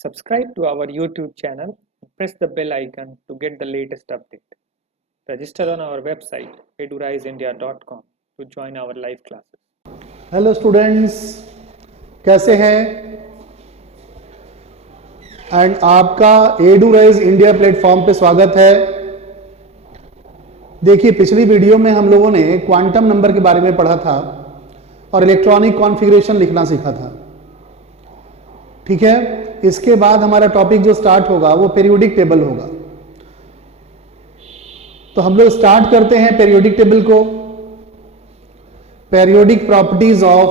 Subscribe to our YouTube channel and press the bell icon to get the latest update. Register on our website eduriseindia.com to join our live classes. Hello students, कैसे हैं? And आपका एडुराइज India platform पे स्वागत है। देखिए, पिछली video में हम लोगों ने क्वांटम नंबर के बारे में पढ़ा था और इलेक्ट्रॉनिक कॉन्फ़िगरेशन लिखना सीखा था। ठीक है, इसके बाद हमारा टॉपिक जो स्टार्ट होगा वो पीरियोडिक टेबल होगा। तो हम लोग स्टार्ट करते हैं पीरियोडिक टेबल को। periodic properties of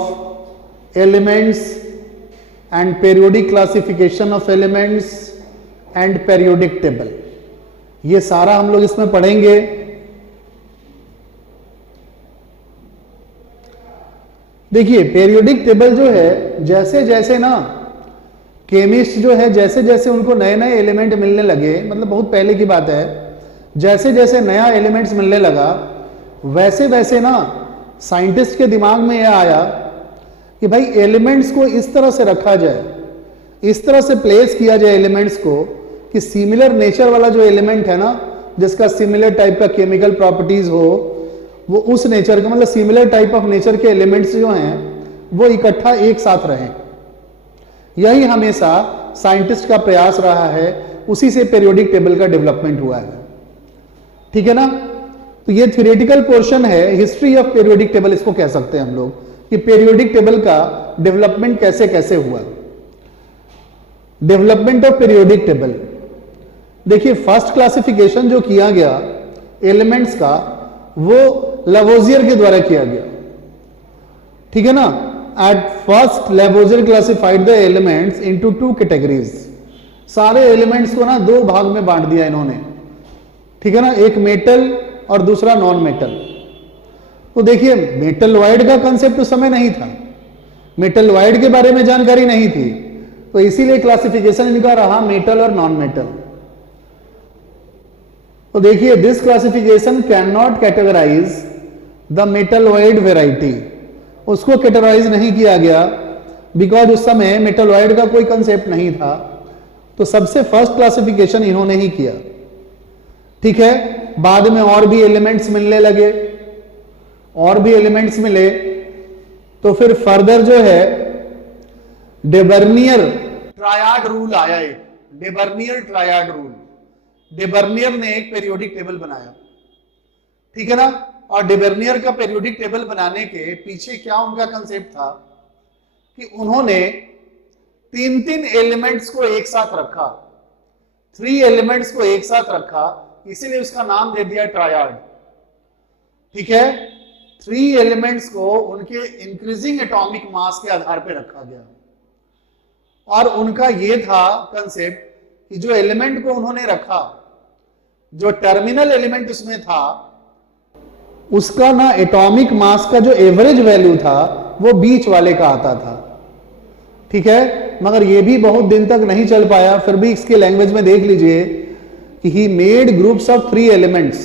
elements and periodic classification of elements and periodic table, ये सारा हम लोग इसमें पढ़ेंगे। देखिए, पेरियोडिक टेबल जो है, जैसे जैसे ना केमिस्ट जो है, जैसे जैसे उनको नए नए एलिमेंट मिलने लगे, मतलब बहुत पहले की बात है, जैसे जैसे नया एलिमेंट्स मिलने लगा वैसे वैसे ना साइंटिस्ट के दिमाग में यह आया कि भाई एलिमेंट्स को इस तरह से रखा जाए, इस तरह से प्लेस किया जाए एलिमेंट्स को कि सिमिलर नेचर वाला जो एलिमेंट है ना, जिसका सिमिलर टाइप का केमिकल प्रॉपर्टीज हो, वो उस नेचर का, मतलब सिमिलर टाइप ऑफ नेचर के एलिमेंट्स जो हैं वो इकट्ठा एक साथ रहें। यही हमेशा साइंटिस्ट का प्रयास रहा है, उसी से पीरियोडिक टेबल का डेवलपमेंट हुआ है। ठीक है ना? तो ये थ्योरेटिकल पोर्शन है, हिस्ट्री ऑफ पीरियोडिक टेबल इसको कह सकते हैं हम लोग, कि पीरियोडिक टेबल का डेवलपमेंट कैसे कैसे हुआ। डेवलपमेंट ऑफ पीरियोडिक टेबल, देखिए फर्स्ट क्लासिफिकेशन जो किया गया एलिमेंट्स का वो लवोजियर के द्वारा किया गया। ठीक है ना? At first Lavoisier classified the elements into two categories. सारे एलिमेंट्स को ना दो भाग में बांट दिया इन्होंने। ठीक है ना? एक मेटल और दूसरा नॉन मेटल। तो देखिए, मेटलॉइड का कंसेप्ट उस समय नहीं था, मेटलॉइड के बारे में जानकारी नहीं थी, तो इसीलिए क्लासिफिकेशन इनका रहा मेटल और नॉन मेटल। तो देखिए, this classification can not categorize the metalloid variety, उसको कैटेगराइज नहीं किया गया बिकॉज उस समय मेटलॉइड का कोई कंसेप्ट नहीं था। तो सबसे फर्स्ट क्लासिफिकेशन इन्होंने ही किया। ठीक है, बाद में और भी एलिमेंट्स मिलने लगे, और भी एलिमेंट्स मिले, तो फिर फर्दर जो है डेबर्नियर ट्रायड रूल आया। एक डेबर्नियर ट्रायड रूल, डेबर्नियर ने एक पीरियोडिक टेबल बनाया। ठीक है ना? और डेबर्नियर का पीरियोडिक टेबल बनाने के पीछे क्या उनका कंसेप्ट था कि उन्होंने तीन तीन एलिमेंट्स को एक साथ रखा, 3 एलिमेंट्स को एक साथ रखा, इसीलिए उसका नाम दे दिया ट्रायड। ठीक है? 3 एलिमेंट्स को उनके इंक्रीजिंग एटॉमिक मास के आधार पर रखा गया, और उनका यह था कंसेप्ट कि जो एलिमेंट को उन्होंने रखा, जो टर्मिनल एलिमेंट उसमें था, उसका ना एटॉमिक मास का जो एवरेज वैल्यू था वो बीच वाले का आता था। ठीक है? मगर ये भी बहुत दिन तक नहीं चल पाया। फिर भी इसके लैंग्वेज में देख लीजिए कि he made groups of 3 elements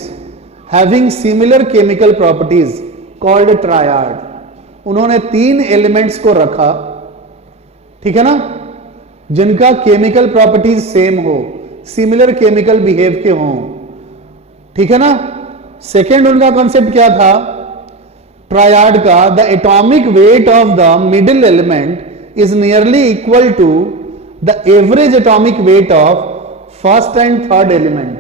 having similar chemical properties called triad। उन्होंने 3 एलिमेंट्स को रखा, ठीक है ना, जिनका केमिकल प्रॉपर्टीज सेम हो, सिमिलर केमिकल बिहेव के हों। ठीक है ना? सेकेंड उनका कॉन्सेप्ट क्या था ट्रायड का? The atomic weight of the middle element is nearly equal to the average atomic weight of first and third element.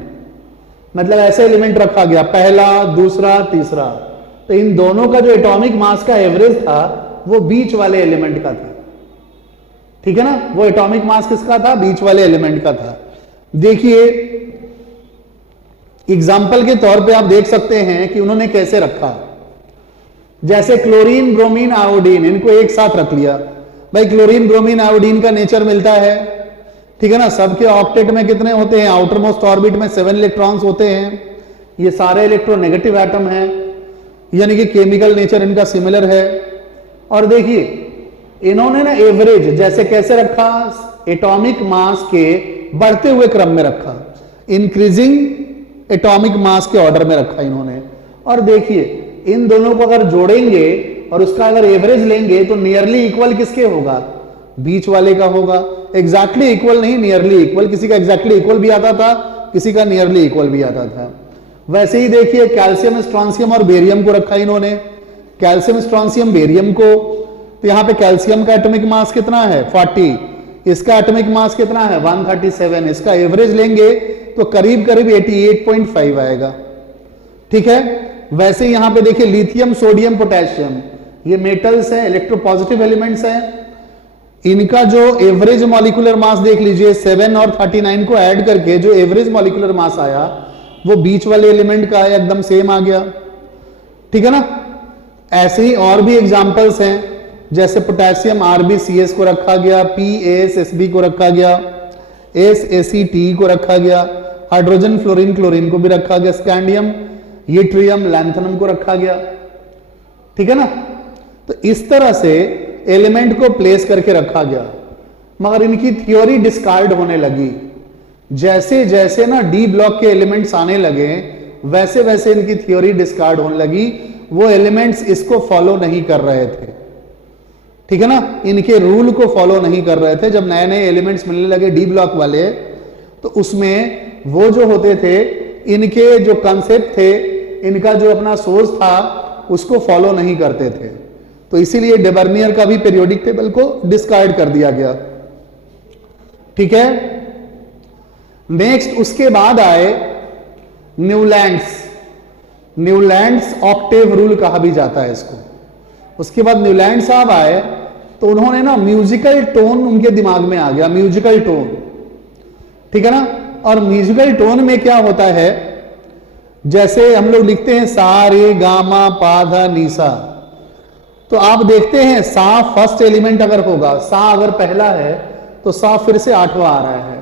मतलब ऐसे एलिमेंट रखा गया, पहला, दूसरा, तीसरा, तो इन दोनों का जो एटॉमिक मास का एवरेज था वो बीच वाले एलिमेंट का था। ठीक है ना? वो एटॉमिक मास किसका था? बीच वाले एलिमेंट का था। देखिए, एग्जाम्पल के तौर पे आप देख सकते हैं कि उन्होंने कैसे रखा। जैसे क्लोरीन, ब्रोमीन, आयोडीन, इनको एक साथ रख लिया। भाई क्लोरीन, ब्रोमीन, आयोडीन का नेचर मिलता है। ठीक है ना? सबके ऑक्टेट में कितने होते हैं? आउटर मोस्ट ऑर्बिट में 7 इलेक्ट्रॉन्स होते हैं। ये सारे इलेक्ट्रोनेगेटिव एटम हैं, यानी कि केमिकल नेचर इनका सिमिलर है। और देखिए, इन्होंने ना एवरेज जैसे कैसे रखा? एटॉमिक मास के बढ़ते हुए क्रम में रखा, इंक्रीजिंग एटॉमिक मास के ऑर्डर में रखा इन्होंने। और देखिए, इन दोनों को अगर जोड़ेंगे और उसका अगर एवरेज लेंगे तो नियरली इक्वल किसके होगा? बीच वाले का होगा। एग्जैक्टली इक्वल नहीं, नियरली इक्वल। किसी का एग्जैक्टली इक्वल भी आता था, किसी का नियरली इक्वल भी आता था। वैसे ही देखिए कैल्शियम, स्ट्रॉन्सियम और बेरियम को रखा इन्होंने, कैल्शियम, स्ट्रॉन्सियम, बेरियम को। तो यहां पे कैल्शियम का एटॉमिक मास कितना है 40, इसका एटॉमिक मास कितना है 137, इसका एवरेज लेंगे तो करीब करीब 88.5 आएगा। ठीक है। वैसे यहां पे देखिए लिथियम, सोडियम, पोटेशियम, ये मेटल्स हैं, इलेक्ट्रोपॉजिटिव एलिमेंट्स हैं। इनका जो एवरेज मॉलिक्यूलर मास देख लीजिए, 7 और 39 को ऐड करके जो एवरेज मॉलिक्यूलर मास आया वो बीच वाले एलिमेंट का है, एकदम सेम आ गया। ठीक है ना। ऐसे ही और भी एग्जांपल्स हैं, जैसे पोटेशियम RbCS को रखा गया, PaSSB को रखा गया, SACT को रखा गया, हाइड्रोजन, फ्लोरीन, क्लोरीन को भी रखा गया, स्कैंडियम, यट्रियम, लैंथनम को रखा गया। ठीक है ना। तो इस तरह से एलिमेंट को प्लेस करके रखा गया, मगर इनकी थ्योरी डिस्कार्ड होने लगी। जैसे जैसे ना डी ब्लॉक के एलिमेंट्स आने लगे वैसे वैसे इनकी थ्योरी डिस्कार्ड होने लगी। वो एलिमेंट्स इसको फॉलो नहीं कर रहे थे। ठीक है ना। इनके रूल को फॉलो नहीं कर रहे थे। जब नए नए एलिमेंट्स मिलने लगे डी ब्लॉक वाले, तो उसमें वो जो होते थे, इनके जो कंसेप्ट थे, इनका जो अपना सोर्स था, उसको फॉलो नहीं करते थे। तो इसीलिए डेबर्नियर का भी पीरियोडिक टेबल को डिस्कार्ड कर दिया गया। ठीक है। नेक्स्ट उसके बाद आए न्यूलैंड्स। न्यूलैंड्स ऑक्टेव रूल कहा भी जाता है इसको। उसके बाद न्यूलैंड साहब आए तो उन्होंने ना म्यूजिकल टोन उनके दिमाग में आ गया, म्यूजिकल टोन। ठीक है ना। और म्यूजिकल टोन में क्या होता है, जैसे हम लोग लिखते हैं सा रे गा मा पा धा नी सा, तो आप देखते हैं सा फर्स्ट एलिमेंट अगर होगा, सा अगर पहला है तो सा फिर से 8वां आ रहा है।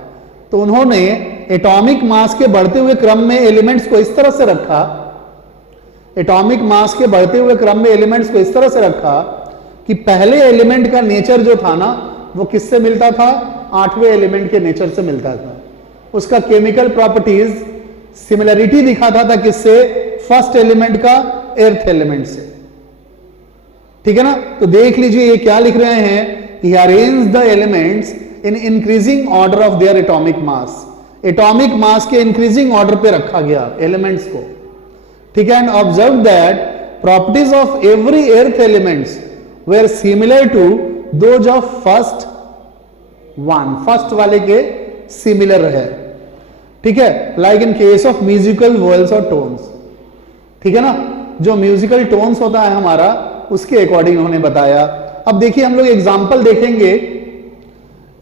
तो उन्होंने एटॉमिक मास के बढ़ते हुए क्रम में एलिमेंट्स को इस तरह से रखा, एटॉमिक मास के बढ़ते हुए क्रम में एलिमेंट्स को इस तरह से रखा कि पहले एलिमेंट का नेचर जो था ना, वो किससे मिलता था, 8वें एलिमेंट के नेचर से मिलता था। उसका केमिकल प्रॉपर्टीज सिमिलरिटी दिखाता था किससे, फर्स्ट एलिमेंट का एर्थ एलिमेंट से। ठीक है ना। तो देख लीजिए ये क्या लिख रहे हैं, he arranged the elements in increasing order of their atomic mass। Atomic mass के इंक्रीजिंग ऑर्डर पे रखा गया एलिमेंट्स को। ठीक है। And observe that properties of every eighth elements were similar to those of first one, first वाले के similar है। ठीक है। Like in case of musical vowels और टोन्स। ठीक है ना। जो म्यूजिकल टोन्स होता है हमारा, उसके अकॉर्डिंग उन्होंने बताया। अब देखिए हम लोग एग्जाम्पल देखेंगे,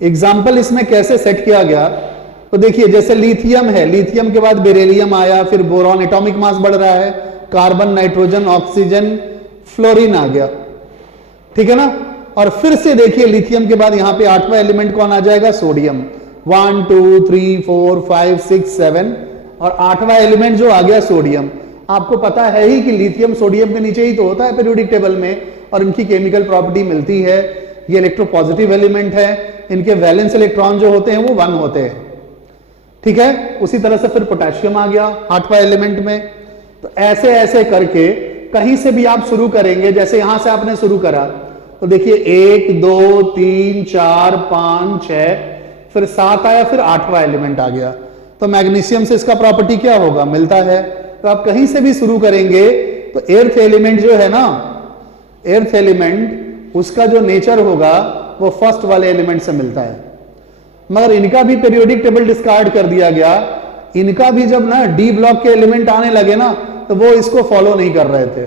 एग्जाम्पल इसमें कैसे सेट किया गया। तो देखिए जैसे लिथियम है, लिथियम के बाद बेरिलियम आया, फिर बोरॉन, एटॉमिक मास बढ़ रहा है, कार्बन, नाइट्रोजन, ऑक्सीजन, फ्लोरीन आ गया। ठीक है ना। और फिर से देखिए लिथियम के बाद यहां पे 8वां एलिमेंट कौन आ जाएगा, सोडियम। 1 2 3 4 5 6 7 और 8वां एलिमेंट जो आ गया सोडियम। आपको पता है ही कि लिथियम सोडियम के नीचे ही तो होता है पीरियोडिक टेबल में, और इनकी केमिकल प्रॉपर्टी मिलती है। ये इलेक्ट्रोपॉजिटिव एलिमेंट है, इनके वैलेंस इलेक्ट्रॉन जो होते हैं वो 1 होते हैं। ठीक है। उसी तरह से फिर पोटेशियम आ गया 8वां एलिमेंट में। तो ऐसे ऐसे करके कहीं से भी आप शुरू करेंगे, जैसे यहां से आपने शुरू करा तो देखिए 1 2 3 4 5 6 फिर 7 आया, फिर 8वां एलिमेंट आ गया। तो मैग्नीशियम से इसका प्रॉपर्टी क्या होगा, मिलता है। तो आप कहीं से भी शुरू करेंगे तो एर्थ एलिमेंट जो है ना, एर्थ एलिमेंट उसका जो नेचर होगा वो फर्स्ट वाले एलिमेंट से मिलता है। मगर इनका भी पीरियोडिक टेबल डिस्कार्ड कर दिया गया। इनका भी जब ना डी ब्लॉक के एलिमेंट आने लगे ना, तो वो इसको फॉलो नहीं कर रहे थे,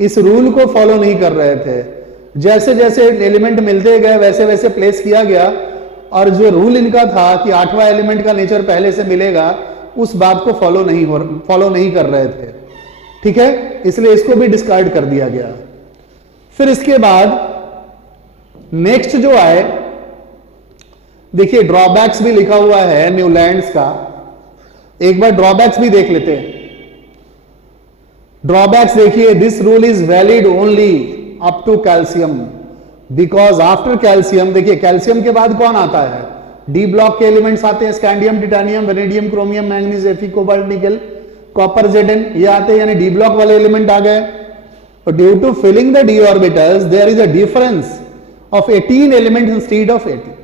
इस रूल को फॉलो नहीं कर रहे थे। जैसे जैसे एलिमेंट मिलते गए वैसे वैसे प्लेस किया गया, और जो रूल इनका था कि 8वां एलिमेंट का नेचर पहले से मिलेगा, उस बात को फॉलो नहीं कर रहे थे। ठीक है। इसलिए इसको भी डिस्कार्ड कर दिया गया। फिर इसके बाद नेक्स्ट जो आए, देखिए ड्रॉबैक्स भी लिखा हुआ है न्यूलैंड्स का। एक बार ड्रॉबैक्स भी देख लेते हैं। ड्रॉबैक्स देखिए, this rule is valid only up to calcium, because after calcium, देखिए कैल्शियम के बाद कौन आता है, डी ब्लॉक के एलिमेंट्स आते हैं, scandium, titanium, vanadium, chromium, manganese, Fe, cobalt, nickel, copper, Zn, ये आते हैं, यानी डी ब्लॉक वाले एलिमेंट आ गए। Due to filling the D orbitals there is a difference of 18 elements instead of 18।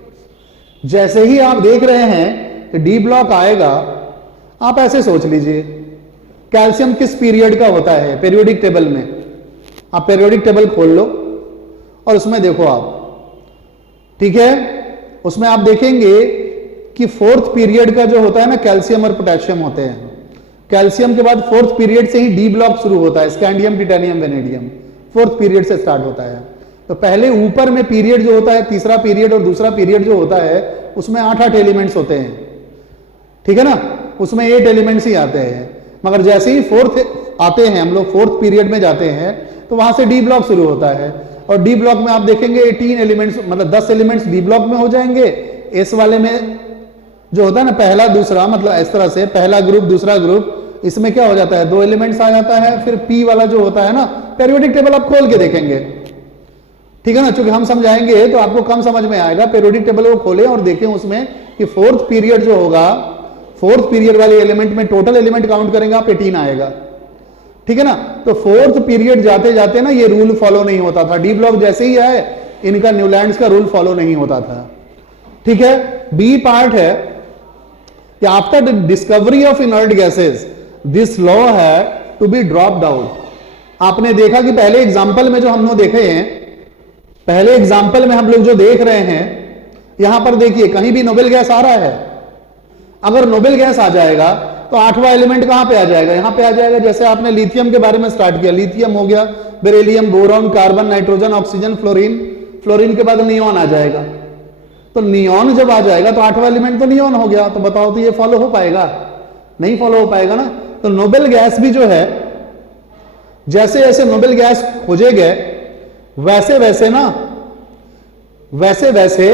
जैसे ही आप देख रहे हैं कि डी ब्लॉक आएगा, आप ऐसे सोच लीजिए कैल्शियम किस पीरियड का होता है पीरियोडिक टेबल में। आप पीरियोडिक टेबल खोल लो और उसमें देखो आप, ठीक है, उसमें आप देखेंगे कि फोर्थ पीरियड का जो होता है ना, कैल्शियम और पोटेशियम होते हैं। कैल्शियम के बाद फोर्थ पीरियड से ही डी ब्लॉक शुरू होता है, scandium, titanium, vanadium fourth period से स्टार्ट होता है। तो पहले ऊपर में पीरियड जो होता है, तीसरा पीरियड और दूसरा पीरियड जो होता है, उसमें 8-8 एलिमेंट्स होते हैं, ठीक है ना, उसमें 8 एलिमेंट्स ही आते हैं। मगर जैसे ही फोर्थ आते हैं, हम लोग फोर्थ पीरियड में जाते हैं, तो वहां से डी ब्लॉक शुरू होता है। और डी ब्लॉक में आप देखेंगे 18 एलिमेंट्स, मतलब 10 एलिमेंट्स डी ब्लॉक में हो जाएंगे। इस वाले में जो होता है ना, पहला दूसरा, मतलब इस तरह से पहला ग्रुप दूसरा ग्रुप, इसमें क्या हो जाता है, 2 एलिमेंट्स आ जाता है। फिर पी वाला जो होता है ना, पीरियोडिक टेबल आप खोल के देखेंगे, ठीक है ना, क्योंकि हम समझाएंगे तो आपको कम समझ में आएगा। पीरियोडिक टेबल को खोलें और देखें उसमें कि फोर्थ पीरियड जो होगा, फोर्थ पीरियड वाले एलिमेंट में टोटल एलिमेंट काउंट करेंगे आप 18 आएगा, ठीक है ना। तो फोर्थ पीरियड जाते जाते ना ये रूल फॉलो नहीं होता था। डी ब्लॉक जैसे ही आए, इनका न्यूलैंड्स का रूल फॉलो नहीं होता था, ठीक है। बी पार्ट है कि after the discovery of inert gases this law है टू बी ड्रॉप्ड आउट। आपने देखा कि पहले एग्जाम्पल में जो हम लोग देखे हैं, पहले एग्जाम्पल में हम लोग जो देख रहे हैं, यहां पर देखिए कहीं भी नोबेल गैस आ रहा है। अगर नोबेल गैस आ जाएगा तो 8वां एलिमेंट कहां पे आ जाएगा, यहां पे आ जाएगा। जैसे आपने लिथियम के बारे में स्टार्ट किया, लिथियम हो गया, beryllium, boron, carbon, nitrogen, oxygen, fluorine, fluorine के बाद नियॉन आ जाएगा। तो नियॉन जब आ जाएगा तो 8वां एलिमेंट तो नियॉन हो गया। तो बताओ तो ये फॉलो हो पाएगा? नहीं फॉलो हो पाएगा ना। तो नोबेल गैस भी जो है, जैसे जैसे नोबेल गैस खोजे गए, वैसे वैसे ना, वैसे वैसे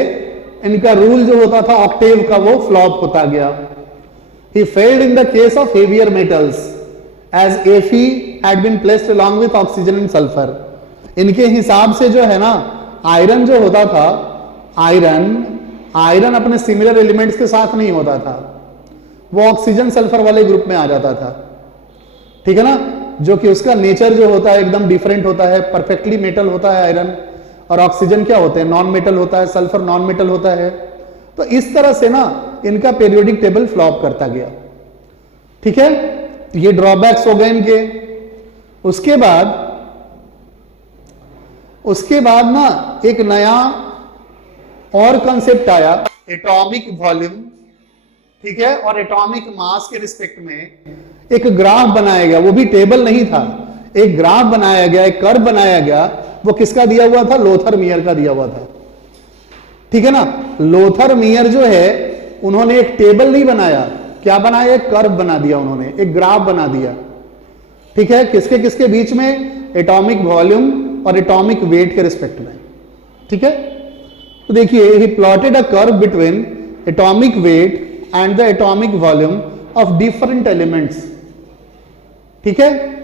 इनका रूल जो होता था ऑक्टेव का, वो फ्लॉप होता गया। He failed in the case of heavier metals as Fe had been placed along with oxygen and sulfur. इनके हिसाब से जो है ना, आयरन जो होता था, आयरन अपने सिमिलर एलिमेंट्स के साथ नहीं होता था, वो ऑक्सीजन सल्फर वाले ग्रुप में आ जाता था, ठीक है ना। जो कि उसका नेचर जो होता है एकदम डिफरेंट होता है, परफेक्टली मेटल होता है आयरन, और ऑक्सीजन क्या होते हैं, नॉन मेटल होता है, सल्फर नॉन मेटल होता है। तो इस तरह से ना इनका पीरियोडिक टेबल फ्लॉप करता गया, ठीक है। ये ड्रॉबैक्स हो गए इनके। उसके बाद ना एक नया और कंसेप्ट आया, एटॉमिक वॉल्यूम, ठीक है, और एटॉमिक मास के रिस्पेक्ट में एक ग्राफ बनाया गया। वो भी टेबल नहीं था, एक ग्राफ बनाया गया, एक कर्व बनाया गया। वो किसका दिया हुआ था? लोथर मियर का दिया हुआ था, ठीक है ना। लोथर मियर जो है, उन्होंने एक टेबल नहीं बनाया, क्या बनाया, एक कर्व बना दिया उन्होंने, एक ग्राफ बना दिया, ठीक है। किसके किसके बीच में? एटॉमिक वॉल्यूम और एटॉमिक वेट के रिस्पेक्ट में, ठीक है। तो देखिए, he plotted a curve between atomic weight and the atomic volume of different elements, ठीक है।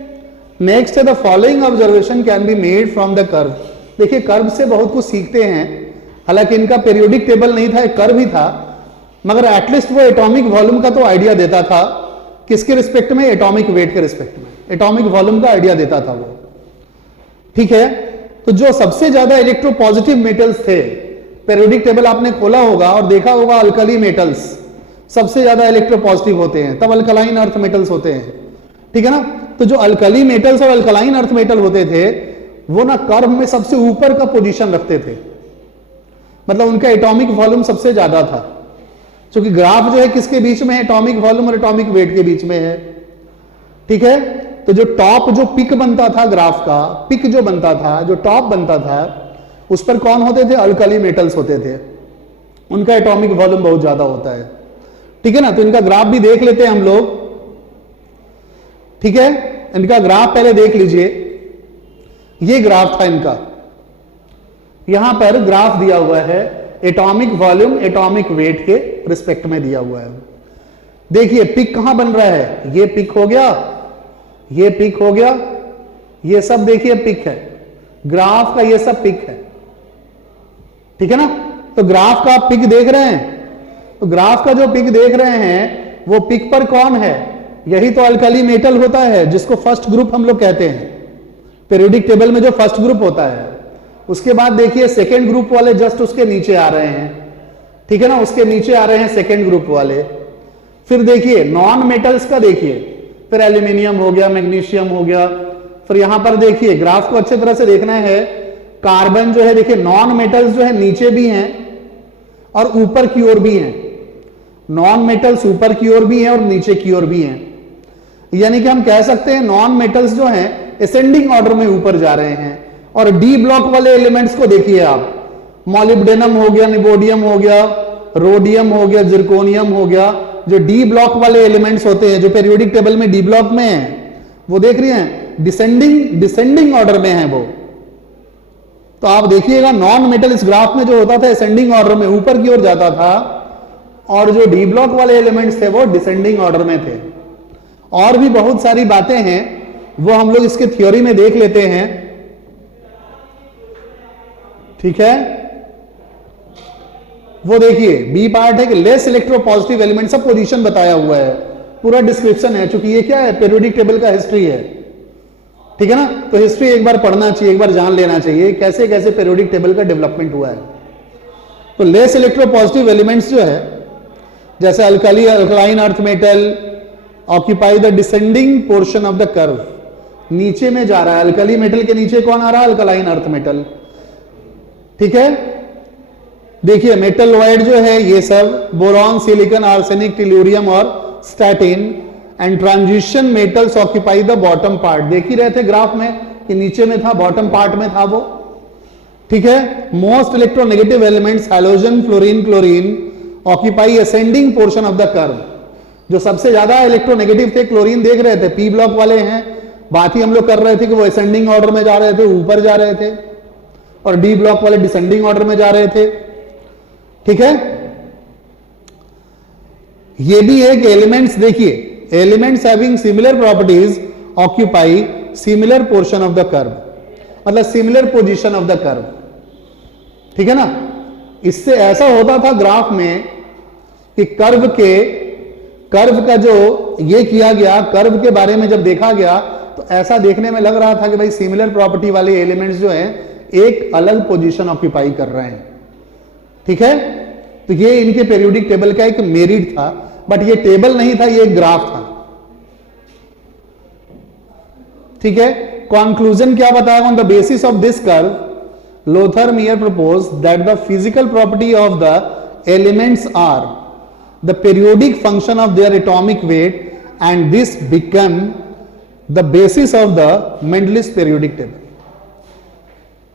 नेक्स्ट है the following observation can be made from the curve. देखिए, कर्व से बहुत कुछ सीखते हैं। हालांकि इनका पीरियोडिक टेबल नहीं था, एक कर्व ही था, मगर एटलीस्ट वो एटॉमिक वॉल्यूम का तो आइडिया देता था। किसके रिस्पेक्ट में? एटॉमिक वेट के रिस्पेक्ट में, एटॉमिक वॉल्यूम का आइडिया देता था वो, ठीक है। तो जो सबसे ज्यादा इलेक्ट्रोपॉजिटिव मेटल्स थे, पीरियोडिक टेबल आपने खोला होगा और देखा होगा, अल्कली मेटल्स सबसे ज्यादा इलेक्ट्रोपॉजिटिव होते हैं, तब अल्कलाइन अर्थ मेटल्स होते हैं, ठीक है ना। तो जो अल्कली मेटल्स और अल्कलाइन अर्थ मेटल होते थे, वो ना कर्व में सबसे ऊपर का पोजीशन रखते थे, मतलब उनका एटॉमिक वॉल्यूम सबसे ज्यादा था। क्योंकि ग्राफ जो है किसके बीच में है? एटॉमिक वॉल्यूम और एटॉमिक वेट के बीच में है, ठीक है। तो जो टॉप जो पिक बनता था ग्राफ का, पिक जो बनता था, जो टॉप बनता था, उस पर कौन होते थे? अल्कली मेटल्स होते थे। उनका एटॉमिक वॉल्यूम बहुत ज्यादा होता है, ठीक है ना। तो इनका ग्राफ भी देख लेते हैं हम लोग, ठीक है। इनका ग्राफ पहले देख लीजिए, ये ग्राफ था इनका। यहां पर ग्राफ दिया हुआ है एटॉमिक वॉल्यूम एटॉमिक वेट के रिस्पेक्ट में दिया हुआ है। देखिए, पिक कहां बन रहा है? ये पिक हो गया, ये पिक हो गया, ये सब देखिए पिक है, ग्राफ का ये सब पिक है, ठीक है ना। तो ग्राफ का आप पिक देख रहे हैं, तो ग्राफ का जो पिक देख रहे हैं, वो पिक पर कौन है? यही तो अल्कली मेटल होता है, जिसको फर्स्ट ग्रुप हम लोग कहते हैं पीरियोडिक टेबल में, जो फर्स्ट ग्रुप होता है। उसके बाद देखिए सेकेंड ग्रुप वाले जस्ट उसके नीचे आ रहे हैं, ठीक है ना। उसके नीचे आ रहे हैं सेकेंड ग्रुप वाले। फिर देखिए नॉन मेटल्स का, देखिए फिर एल्यूमिनियम हो गया, मैग्नीशियम हो गया। फिर यहां पर देखिए ग्राफ को अच्छे तरह से देखना है। कार्बन जो है देखिए नॉन मेटल्स जो है नीचे भी हैं और ऊपर की ओर भी हैं। नॉन मेटल्स ऊपर की ओर भी हैं और नीचे की ओर भी हैं। यानी कि हम कह सकते हैं नॉन मेटल्स जो हैं असेंडिंग ऑर्डर में ऊपर जा रहे हैं। और डी ब्लॉक वाले एलिमेंट्स को देखिए आप, मॉलिब्डेनम हो गया, निबोडियम हो गया, रोडियम हो गया, जिरकोनियम हो गया। जो डी ब्लॉक वाले एलिमेंट्स होते हैं जो पेरियोडिक टेबल में डी ब्लॉक में हैं, वो देख रही हैं डिसेंडिंग ऑर्डर में है वो। तो आप देखिएगा नॉन मेटल इस ग्राफ में जो होता था असेंडिंग ऑर्डर में ऊपर की ओर जाता था, और जो डी ब्लॉक वाले एलिमेंट्स थे वो डिसेंडिंग ऑर्डर में थे। और भी बहुत सारी बातें हैं वो हम लोग इसके थ्योरी में देख लेते हैं। ठीक है, वो देखिए बी पार्ट है कि लेस इलेक्ट्रोपॉजिटिव एलिमेंट, सब पोजीशन बताया हुआ है, पूरा डिस्क्रिप्शन है। चूंकि ये क्या है, पीरियोडिक टेबल का हिस्ट्री है। ठीक है ना, तो हिस्ट्री एक बार पढ़ना चाहिए, एक बार जान लेना चाहिए कैसे कैसे पीरियोडिक टेबल का डेवलपमेंट हुआ है। तो लेस इलेक्ट्रोपॉजिटिव एलिमेंट्स जो है जैसे alkaline earth metal occupy the descending portion of the curve, नीचे में जा रहा है। अल्कली मेटल के नीचे कौन आ रहा है, अल्कलाइन अर्थ मेटल। ठीक है, देखिए मेटलॉइड जो है ये सब बोरॉन, सिलिकॉन, आर्सेनिक, टेलुरियम और statin. And transition metals occupy the bottom part. देख ही रहे थे ग्राफ में कि नीचे में था, बॉटम पार्ट में था वो। ठीक है, most electronegative elements halogen, fluorine, chlorine occupy ascending portion of the curve. जो सबसे ज्यादा इलेक्ट्रोनेगेटिव थे क्लोरीन, देख रहे थे पी ब्लॉक वाले हैं। बात ही हम लोग कर रहे थे कि वो असेंडिंग ऑर्डर में जा रहे थे, ऊपर जा रहे थे, और डी ब्लॉक वाले डिसेंडिंग ऑर्डर में जा रहे थे। ठीक है, ये भी है कि एलिमेंट्स, देखिए elements having similar properties occupy similar portion of the curve, मतलब similar position of the curve. ठीक है ना, इससे ऐसा होता था ग्राफ में कि कर्व का जो ये किया गया, कर्व के बारे में जब देखा गया तो ऐसा देखने में लग रहा था कि भाई सिमिलर प्रॉपर्टी वाले एलिमेंट्स जो हैं एक अलग पोजीशन ऑक्यूपाई कर रहे हैं। ठीक है, तो ये इनके पीरियोडिक टेबल का एक मेरिट था, बट ये टेबल नहीं था, ये एक ग्राफ था। ठीक है, कंक्लूजन क्या बताया, on the basis of this curve लोथर-मियर proposed that the physical property of the elements are the periodic function of their atomic weight, and this become the basis of the Mendeleev's periodic table।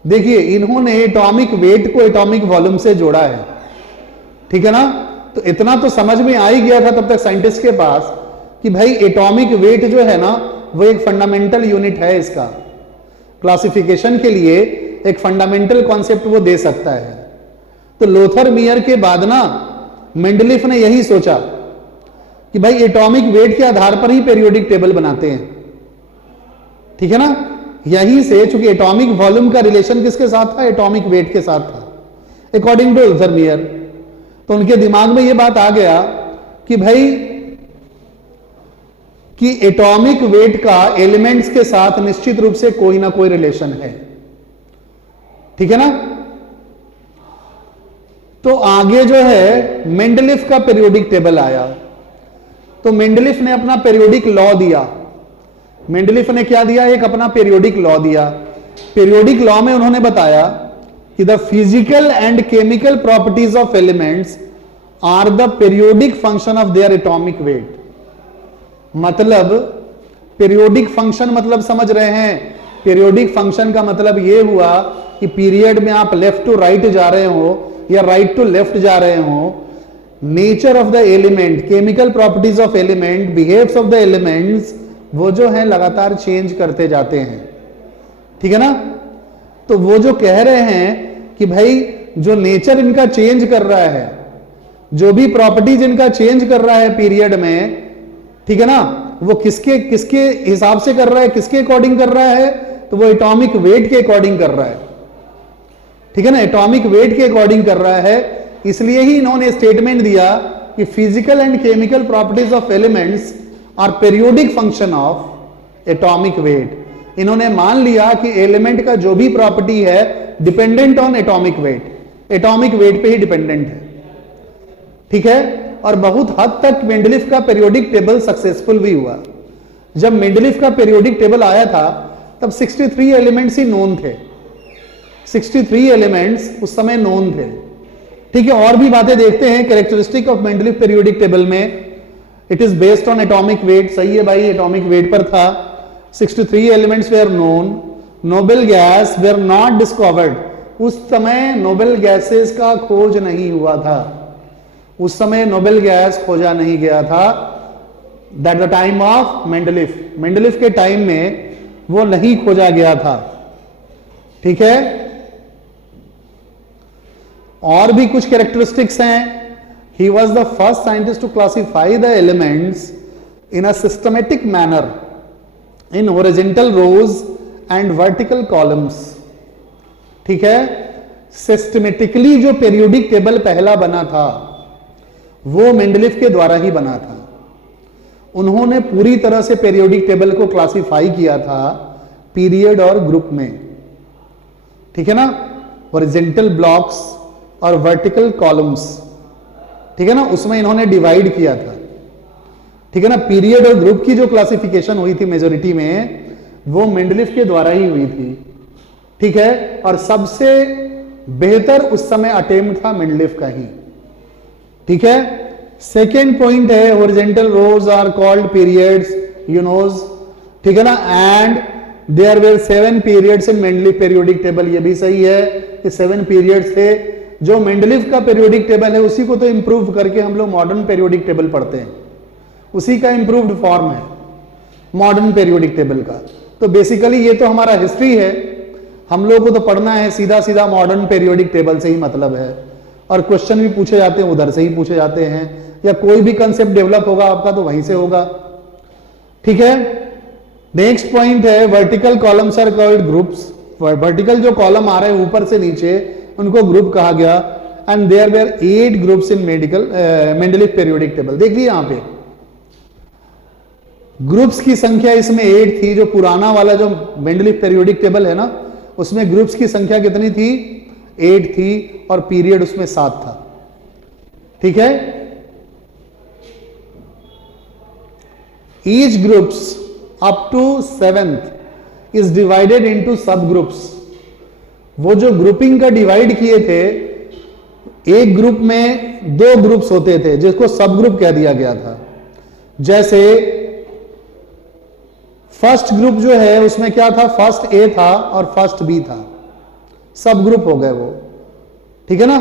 देखिए इन्होंने atomic weight को atomic volume से जोड़ा है। ठीक है ना, तो इतना तो समझ में आ ही गया था तब तक साइंटिस्ट के पास कि भाई एटॉमिक वेट जो है ना वो एक फंडामेंटल यूनिट है, इसका क्लासिफिकेशन के लिए एक फंडामेंटल कॉन्सेप्ट वो दे सकता है। तो लोथर-मियर के बाद ना मेंडलीफ ने यही सोचा कि भाई एटॉमिक वेट के आधार पर ही पीरियोडिक टेबल बनाते हैं। ठीक है ना, यहीं से, चूंकि एटॉमिक वॉल्यूम का रिलेशन किसके साथ था, एटॉमिक वेट के साथ था अकॉर्डिंग टू लोथर-मियर। तो उनके दिमाग में यह बात आ गया कि भाई कि एटॉमिक वेट का एलिमेंट्स के साथ निश्चित रूप से कोई ना कोई रिलेशन है। ठीक है ना, तो आगे जो है मेंडलीफ का पीरियोडिक टेबल आया। तो मेंडलीफ ने अपना पीरियोडिक लॉ दिया। मेंडलीफ ने क्या दिया, एक अपना पीरियोडिक लॉ दिया। पीरियोडिक लॉ में उन्होंने बताया कि the physical and chemical properties of elements are the periodic function of their atomic weight. मतलब पीरियोडिक फंक्शन मतलब समझ रहे हैं, पीरियोडिक फंक्शन का मतलब यह हुआ कि पीरियड में आप लेफ्ट टू राइट जा रहे हो या राइट टू लेफ्ट जा रहे हो। Nature of the element, chemical properties of element, behaves of the elements, वो जो है लगातार चेंज करते जाते हैं। ठीक है ना, तो वो जो कह रहे हैं कि भाई जो नेचर इनका चेंज कर रहा है, जो भी प्रॉपर्टीज इनका चेंज कर रहा है पीरियड में, ठीक है ना, वो किसके किसके हिसाब से कर रहा है, किसके अकॉर्डिंग कर रहा है, तो वो एटॉमिक वेट के अकॉर्डिंग कर रहा है। ठीक है ना, एटॉमिक वेट के अकॉर्डिंग कर रहा है। इसलिए ही इन्होंने स्टेटमेंट दिया कि physical and chemical properties of elements are periodic function of atomic weight. इन्होंने मान लिया कि एलिमेंट का जो भी प्रॉपर्टी है dependent on atomic wait, atomic weight पे ही डिपेंडेंट है। ठीक है, और बहुत हद तक मेंडलीफ का पीरियोडिक टेबल सक्सेसफुल भी हुआ। जब मेंडलीफ का पीरियोडिक टेबल आया था तब 63 एलिमेंट्स ही नोन थे, 63 एलिमेंट्स उस समय नोन थे। ठीक है, और भी बातें देखते हैं। Characteristic of Mendeleev periodic table में it is based on atomic weight, सही है भाई, एटॉमिक वेट पर था। 63 elements were known, noble gas were not discovered, उस समय नोबेल गैसेस का खोज नहीं हुआ था, उस समय नोबेल गैस खोजा नहीं गया था। That the time of Mendeleev, Mendeleev के टाइम में वो नहीं खोजा गया था। ठीक है, और भी कुछ कैरेक्टरिस्टिक्स हैं। He was the first scientist to classify the elements in a systematic manner in horizontal rows and vertical columns. ठीक है, सिस्टमेटिकली जो पीरियोडिक टेबल पहला बना था वो मेंडलीफ के द्वारा ही बना था। उन्होंने पूरी तरह से पीरियोडिक टेबल को क्लासिफाई किया था पीरियड और ग्रुप में। ठीक है ना, हॉरिजॉन्टल ब्लॉक्स और वर्टिकल कॉलम्स, ठीक है ना, उसमें इन्होंने डिवाइड किया था। ठीक है ना, पीरियड और ग्रुप की जो क्लासिफिकेशन हुई थी मेजोरिटी में, वो मेंडलीफ के द्वारा ही हुई थी। ठीक है, और सबसे बेहतर उस समय अटेम्प्ट था मेंडलीफ का ही। ठीक है, सेकेंड पॉइंट है horizontal rows are called periods, you knows. ठीक है ना, and there were 7 periods in Mendeleev periodic table, ये भी सही है कि 7 पीरियड्स थे। जो मेंडलीफ का पीरियोडिक टेबल है उसी को तो इंप्रूव करके हम लोग मॉडर्न पीरियोडिक टेबल पढ़ते हैं, उसी का इंप्रूव्ड फॉर्म है मॉडर्न पीरियोडिक टेबल का। तो बेसिकली ये तो हमारा हिस्ट्री है, हम लोग को तो पढ़ना है सीधा सीधा मॉडर्न पीरियोडिक टेबल से ही मतलब है, और क्वेश्चन भी पूछे जाते हैं उधर से ही पूछे जाते हैं, या कोई भी कंसेप्ट डेवलप होगा आपका तो वहीं से होगा। ठीक है, नेक्स्ट पॉइंट है vertical columns are called groups. Vertical जो कॉलम आ रहे हैं ऊपर से नीचे उनको ग्रुप कहा गया। And there were 8 groups in Mendeleev periodic table. देखिए यहां पे ग्रुप्स की संख्या इसमें 8 थी। जो पुराना वाला जो मेंडलीफ पीरियोडिक टेबल है ना, उसमें ग्रुप्स की संख्या कितनी थी? 8 थी, और पीरियड उसमें 7 था। ठीक है, each groups up to 7th is divided into subgroups. वो जो ग्रुपिंग का डिवाइड किए थे, एक ग्रुप में 2 ग्रुप्स होते थे जिसको सब ग्रुप कह दिया गया था। जैसे फर्स्ट ग्रुप जो है उसमें क्या था? फर्स्ट ए था और फर्स्ट बी था, सब ग्रुप हो गए वो। ठीक है ना,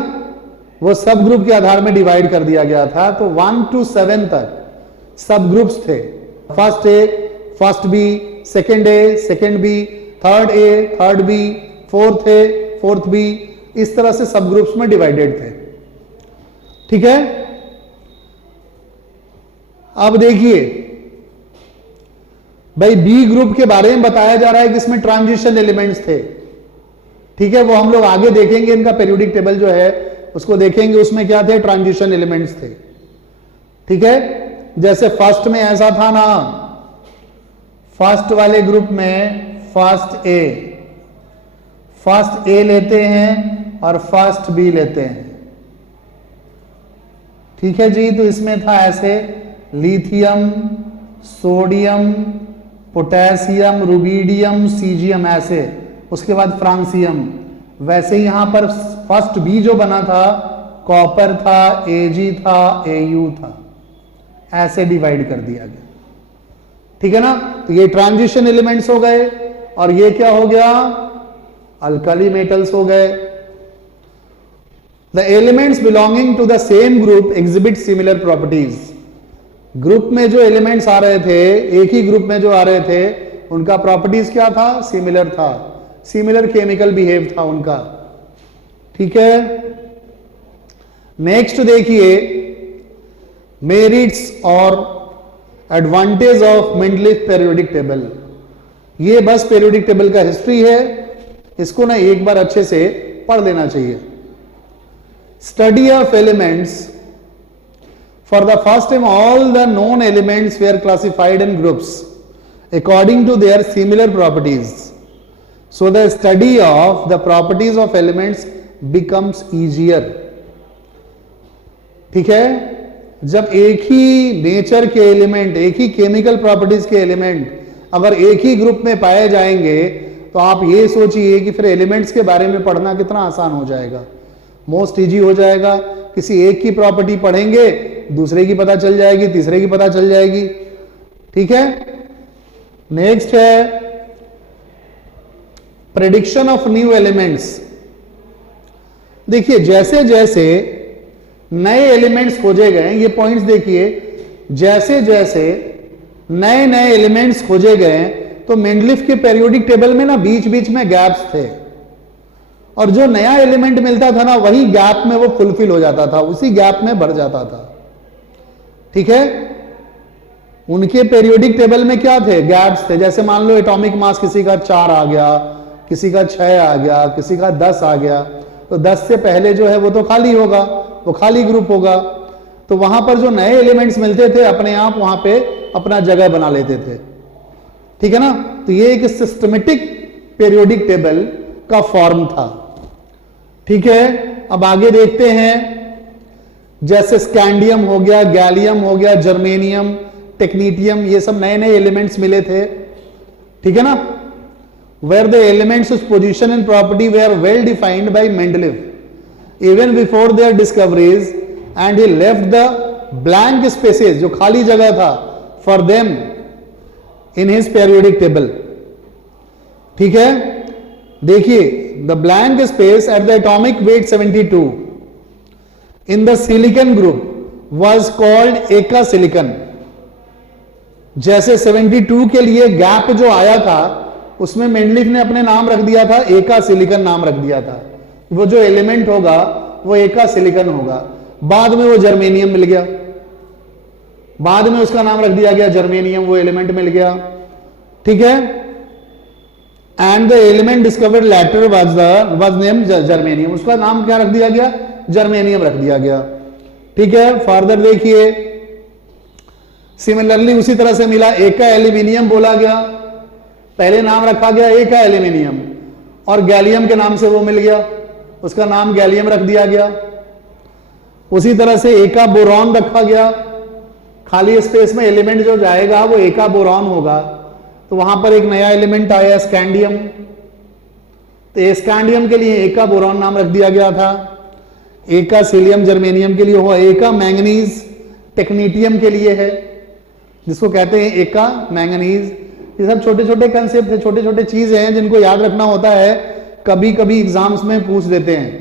वो सब ग्रुप के आधार में डिवाइड कर दिया गया था। तो 1 to 7 तक सब ग्रुप्स थे। First A, first B, second A, second B, third A, third B, fourth A, fourth B, इस तरह से सब ग्रुप्स में डिवाइडेड थे। ठीक है, अब देखिए भाई बी ग्रुप के बारे में बताया जा रहा है कि इसमें ट्रांजिशन एलिमेंट्स थे। ठीक है, वो हम लोग आगे देखेंगे, इनका पीरियोडिक टेबल जो है उसको देखेंगे, उसमें क्या थे? ट्रांजिशन एलिमेंट्स थे। ठीक है, जैसे फर्स्ट में ऐसा था ना, फर्स्ट वाले ग्रुप में फर्स्ट ए लेते हैं और फर्स्ट बी लेते हैं। ठीक है जी, तो इसमें था ऐसे lithium, sodium, potassium, rubidium, caesium, ऐसे। उसके बाद फ्रांसियम। वैसे ही यहां पर फर्स्ट बी जो बना था, कॉपर था, एजी था, एयू था, ऐसे डिवाइड कर दिया गया। ठीक है ना, तो ये ट्रांजिशन एलिमेंट्स हो गए, और ये क्या हो गया? अल्कली मेटल्स हो गए। The elements belonging to the same group exhibit similar properties. Group में जो एलिमेंट्स आ रहे थे, एक ही ग्रुप में जो आ रहे थे, उनका प्रॉपर्टीज क्या था? सिमिलर था, सिमिलर केमिकल बिहेव था उनका। ठीक है, नेक्स्ट देखिए मेरिट्स और advantage of Mendeleev periodic table. ये बस पीरियोडिक टेबल का हिस्ट्री है, इसको ना एक बार अच्छे से पढ़ लेना चाहिए। Study of elements. For the first time all the known elements were classified in groups according to their similar properties. So the study of the properties of elements becomes easier. ठीक है, जब एक ही नेचर के element, एक ही chemical properties के element अगर एक ही group में पाए जाएंगे तो आप ये सोचिए कि फिर एलिमेंट्स के बारे में पढ़ना कितना आसान हो जाएगा, मोस्ट इजी हो जाएगा। किसी एक की प्रॉपर्टी पढ़ेंगे, दूसरे की पता चल जाएगी, तीसरे की पता चल जाएगी। ठीक है, नेक्स्ट है प्रेडिक्शन ऑफ न्यू एलिमेंट्स। देखिए जैसे जैसे नए एलिमेंट्स खोजे गए, ये पॉइंट्स देखिए, जैसे जैसे नए नए एलिमेंट्स खोजे गए तो मेंडलीफ के पेरियोडिक टेबल में ना बीच बीच में गैप्स थे, और जो नया एलिमेंट मिलता था ना वही गैप में वो फुलफिल हो जाता था, उसी गैप में भर जाता था। ठीक है, उनके पेरियोडिक टेबल में क्या थे, गैप्स थे। जैसे मान लो एटॉमिक मास किसी का 4 आ गया, किसी का 6 आ गया, किसी का 10 आ गया, तो 10 से पहले जो है वो तो खाली होगा, वो खाली ग्रुप होगा। तो वहां पर जो नए एलिमेंट्स मिलते थे अपने आप वहां पे अपना जगह बना लेते थे। ठीक है ना, तो ये एक सिस्टमेटिक पेरियोडिक टेबल का फॉर्म था। ठीक है, अब आगे देखते हैं, जैसे स्कैंडियम हो गया, गैलियम हो गया, जर्मेनियम, टेक्नीटियम, ये सब नए नए एलिमेंट्स मिले थे। ठीक है ना, where the elements whose position and property were well defined by Mendeleev even before their discoveries, and he left the blank spaces, जो खाली जगह था, for them in his periodic table। ठीक है, देखिए the blank space at the atomic weight 72 in the silicon group was called एका silicon. जैसे 72 के लिए गैप जो आया था उसमें मेंडलीफ ने अपने नाम रख दिया था, एका सिलिकन नाम रख दिया था। वो जो एलिमेंट होगा वो एका सिलिकन होगा। बाद में वो जर्मेनियम मिल गया, बाद में उसका नाम रख दिया गया जर्मेनियम, वो एलिमेंट मिल गया। ठीक है, and the element discovered letter was name germanium, उसका नाम क्या रख दिया गया, जर्मेनियम रख दिया गया। ठीक है, फर्दर देखिए, सिमिलरली उसी तरह से मिला, एका एल्यूमिनियम बोला गया, पहले नाम रखा गया एका एल्यूमिनियम, और गैलियम के नाम से वो मिल गया, उसका नाम गैलियम रख दिया गया। उसी तरह से एका बोरॉन रखा गया, खाली स्पेस में एलिमेंट जो जाएगा वो एका बोरॉन होगा, तो वहां पर एक नया एलिमेंट आया स्कैंडियम, तो स्कैंडियम के लिए एका बोरॉन नाम रख दिया गया था। एका सीलियम जर्मेनियम के लिए हुआ, एका मैंगनीज टेक्नीटियम के लिए है, जिसको कहते हैं एका मैंगनीज। ये सब छोटे छोटे कंसेप्ट है, छोटे छोटे चीजें हैं जिनको याद रखना होता है, कभी कभी एग्जाम्स में पूछ देते हैं।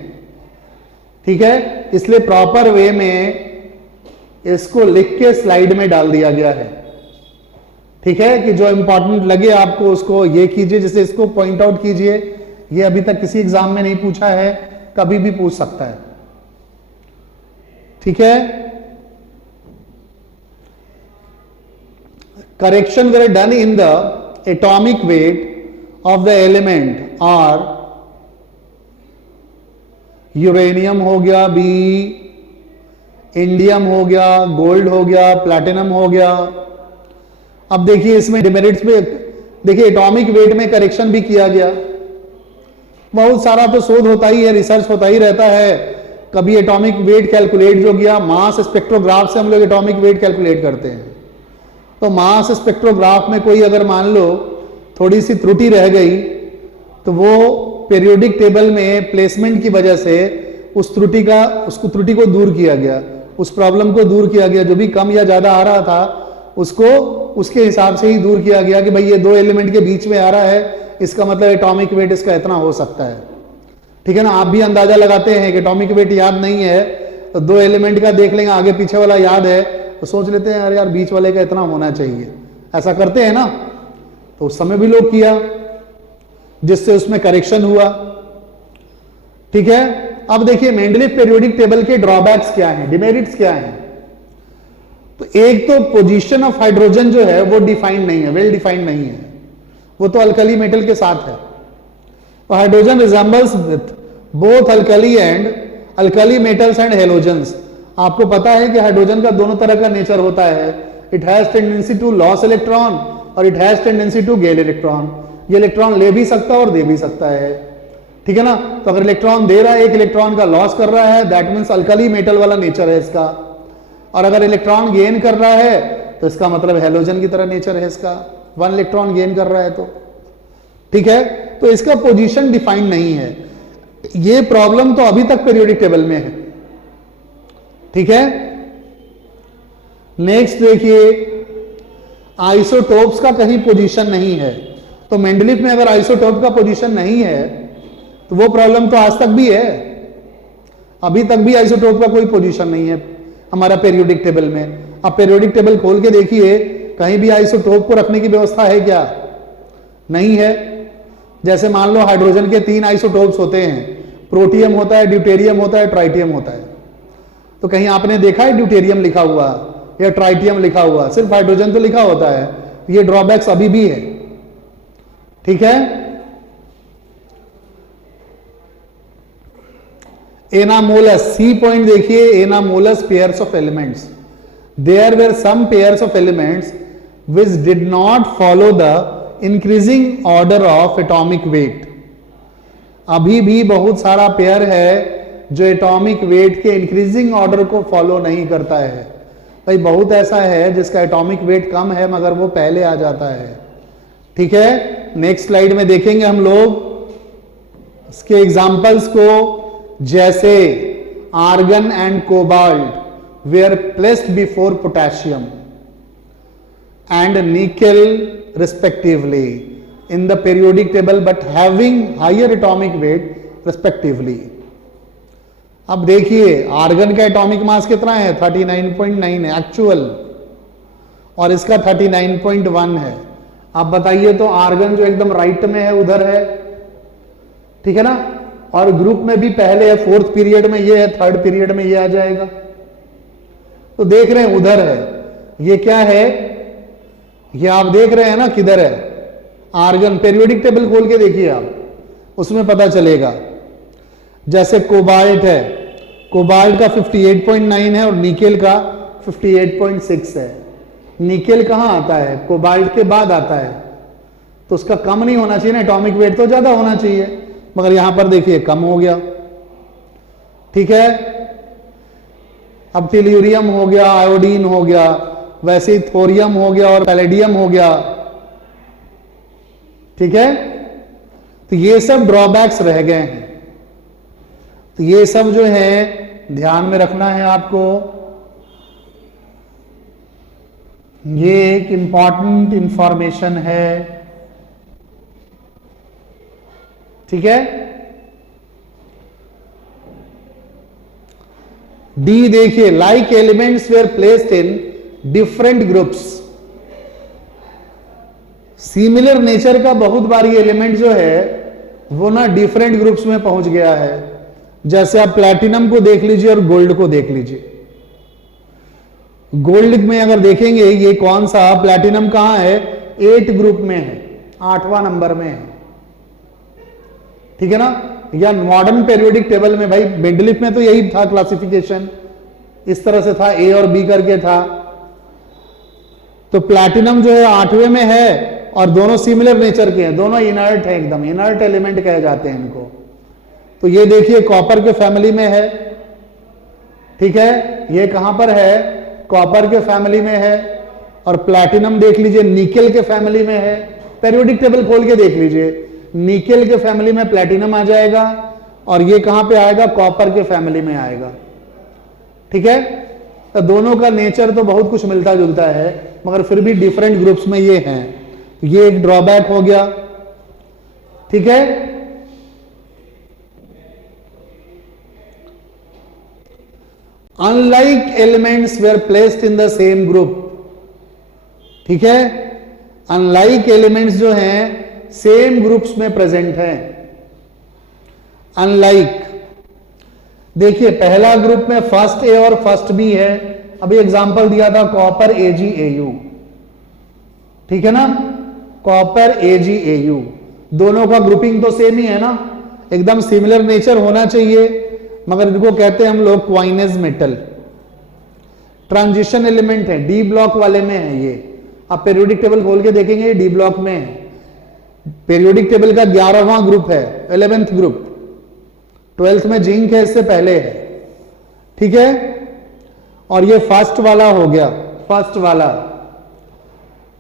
ठीक है, इसलिए प्रॉपर वे में इसको लिख के स्लाइड में डाल दिया गया है। ठीक है, कि जो इंपॉर्टेंट लगे आपको उसको ये कीजिए, जैसे इसको पॉइंट आउट कीजिए, ये अभी तक किसी एग्जाम में नहीं पूछा है, कभी भी पूछ सकता है। ठीक है, correction were done in the atomic weight of the element और यूरेनियम हो गया बी, इंडियम हो गया, गोल्ड हो गया, प्लैटिनम हो गया। अब देखिए इसमें डिमेरिट्स पे देखिए, एटॉमिक वेट में करेक्शन भी किया गया। बहुत सारा तो शोध होता ही है, रिसर्च होता ही रहता है। कभी एटॉमिक वेट कैलकुलेट जो किया, मास स्पेक्ट्रोग्राफ से हम लोग एटॉमिक वेट कैलकुलेट करते हैं, तो मास स्पेक्ट्रोग्राफ में कोई अगर मान लो थोड़ी सी त्रुटि रह गई तो वो पीरियोडिक टेबल में प्लेसमेंट की वजह से उस त्रुटि को दूर किया गया, उस प्रॉब्लम को दूर किया गया। जो भी कम या ज्यादा आ रहा था उसको उसके हिसाब से ही दूर किया गया कि भाई ये दो एलिमेंट के बीच में आ रहा है, इसका मतलब एटॉमिक वेट इसका इतना हो सकता है। ठीक है ना, आप भी अंदाजा लगाते हैं कि एटॉमिक वेट याद नहीं है तो दो एलिमेंट का देख लेंगे, आगे पीछे वाला याद है तो सोच लेते हैं अरे यार बीच वाले का इतना होना चाहिए, ऐसा करते हैं ना। तो उस समय भी लोग किया, जिससे उसमें करेक्शन हुआ। ठीक है, अब देखिए मेंडलीफ पीरियोडिक टेबल के ड्रॉबैक्स क्या हैं, डिमेरिट्स क्या हैं। तो एक तो पोजीशन ऑफ हाइड्रोजन जो है वो डिफाइंड नहीं है, वेल डिफाइंड नहीं है, वो तो अल्कली मेटल के साथ है। तो hydrogen resembles with both alkali metals and halogens. आपको पता है कि हाइड्रोजन का दोनों तरह का नेचर होता है, it has tendency to loss electron और it has tendency to gain electron. ये इलेक्ट्रॉन ले भी सकता है और दे भी सकता है। ठीक है ना। तो अगर इलेक्ट्रॉन दे रहा है, एक इलेक्ट्रॉन का लॉस कर रहा है, दैट मीन्स अल्कली मेटल वाला नेचर है इसका। और अगर इलेक्ट्रॉन गेन कर रहा है तो इसका मतलब हेलोजन की तरह नेचर है इसका, 1 इलेक्ट्रॉन गेन कर रहा है तो, ठीक है। तो इसका पोजीशन डिफाइंड नहीं है। ये प्रॉब्लम तो अभी तक पीरियोडिक टेबल में है, ठीक है। नेक्स्ट देखिए, आइसोटोप्स का कहीं पोजीशन नहीं है। तो मेंडलीफ में अगर आइसोटोप का पोजीशन नहीं है तो वो प्रॉब्लम तो आज तक भी है, अभी तक भी आइसोटोप का कोई पोजीशन नहीं है हमारा पीरियोडिक टेबल में। आप पीरियोडिक टेबल खोल के देखिए, कहीं भी आइसोटोप को रखने की व्यवस्था है क्या? नहीं है। जैसे मान लो हाइड्रोजन के 3 आइसोटोप्स होते हैं, प्रोटियम होता है, ड्यूटेरियम होता है, ट्राइटियम होता है। तो कहीं आपने देखा है ड्यूटेरियम लिखा हुआ या ट्राइटियम लिखा हुआ? सिर्फ हाइड्रोजन तो लिखा होता है। ये ड्रॉबैक्स अभी भी है, ठीक है। एनामोलस, सी पॉइंट देखिए, anomalous pairs of elements, there were some pairs of elements which did not follow the increasing order of atomic weight. अभी भी बहुत सारा पेयर है जो एटॉमिक वेट के इंक्रीजिंग ऑर्डर को फॉलो नहीं करता है। भाई बहुत ऐसा है जिसका एटॉमिक वेट कम है मगर वो पहले आ जाता है, ठीक है। नेक्स्ट स्लाइड में देखेंगे हम लोग इसके एग्जांपल्स को। जैसे argon and cobalt were placed before potassium and nickel respectively in the periodic table but having higher atomic weight respectively. अब देखिए आर्गन का एटॉमिक मास कितना है? 39.9 है एक्चुअल, और इसका 39.1 है। आप बताइए तो आर्गन जो एकदम राइट में है उधर है, ठीक है ना। और ग्रुप में भी पहले है, 4th पीरियड में ये है, 3rd पीरियड में ये आ जाएगा। तो देख रहे हैं उधर है, ये क्या है? ये आप देख रहे हैं ना किधर है आर्गन। पीरियोडिक टेबल खोल के देखिए आप, उसमें पता चलेगा। जैसे कोबाल्ट है, कोबाल्ट का 58.9 है और निकेल का 58.6 है। निकेल कहां आता है? कोबाल्ट के बाद आता है, तो उसका कम नहीं होना चाहिए ना, एटॉमिक वेट तो ज्यादा होना चाहिए, मगर यहां पर देखिए कम हो गया, ठीक है। अब टेल्यूरियम हो गया, आयोडीन हो गया, वैसे ही थोरियम हो गया और पैलेडियम हो गया, ठीक है। तो ये सब ड्रॉबैक्स रह गए हैं। तो ये सब जो है ध्यान में रखना है आपको। ये एक इंपॉर्टेंट इंफॉर्मेशन है, ठीक है। डी देखिए, like elements were placed in different groups. Similar nature का बहुत बारी एलिमेंट जो है वो ना डिफरेंट ग्रुप्स में पहुंच गया है। जैसे आप प्लैटिनम को देख लीजिए और गोल्ड को देख लीजिए। गोल्ड में अगर देखेंगे ये कौन सा, प्लैटिनम कहां है? 8 ग्रुप में है, 8वां नंबर में है, ठीक है ना। या मॉडर्न पीरियोडिक टेबल में, भाई मेंडलीफ में तो यही था क्लासिफिकेशन, इस तरह से था, ए और बी करके था। तो प्लैटिनम जो है 8वें में है और दोनों सिमिलर नेचर के हैं, दोनों इनर्ट है, एकदम इनर्ट एलिमेंट कहे जाते हैं इनको। तो ये देखिए कॉपर के फैमिली में है, ठीक है। ये कहां पर है? कॉपर के फैमिली में है। और प्लैटिनम देख लीजिए निकेल के फैमिली में है। पीरियोडिक टेबल खोल के देख लीजिए, निकेल के फैमिली में प्लैटिनम आ जाएगा और ये कहां पे आएगा? कॉपर के फैमिली में आएगा, ठीक है। तो दोनों का नेचर तो बहुत कुछ मिलता जुलता है मगर फिर भी डिफरेंट ग्रुप्स में ये हैं। ये एक ड्रॉबैक हो गया, ठीक है। Unlike elements were placed in the same group, ठीक है। अनलाइक एलिमेंट्स जो हैं सेम ग्रुप्स में प्रेजेंट हैं। अनलाइक देखिए पहला ग्रुप में फर्स्ट ए और फर्स्ट बी है। अभी एग्जांपल दिया था कॉपर AgAu, ठीक है ना। कॉपर AgAu, दोनों का ग्रुपिंग तो सेम ही है ना, एकदम सिमिलर नेचर होना चाहिए, मगर इनको कहते हैं हम लोग क्वाइनेज मेटल। ट्रांजिशन एलिमेंट है, डी ब्लॉक वाले में है ये। आप पीरियोडिक टेबल खोल के देखेंगे डी ब्लॉक में है। पीरियोडिक टेबल का 11वां ग्रुप है, 11th ग्रुप, 12th में जिंक है, इससे पहले है, ठीक है। और ये फर्स्ट वाला हो गया, फर्स्ट वाला।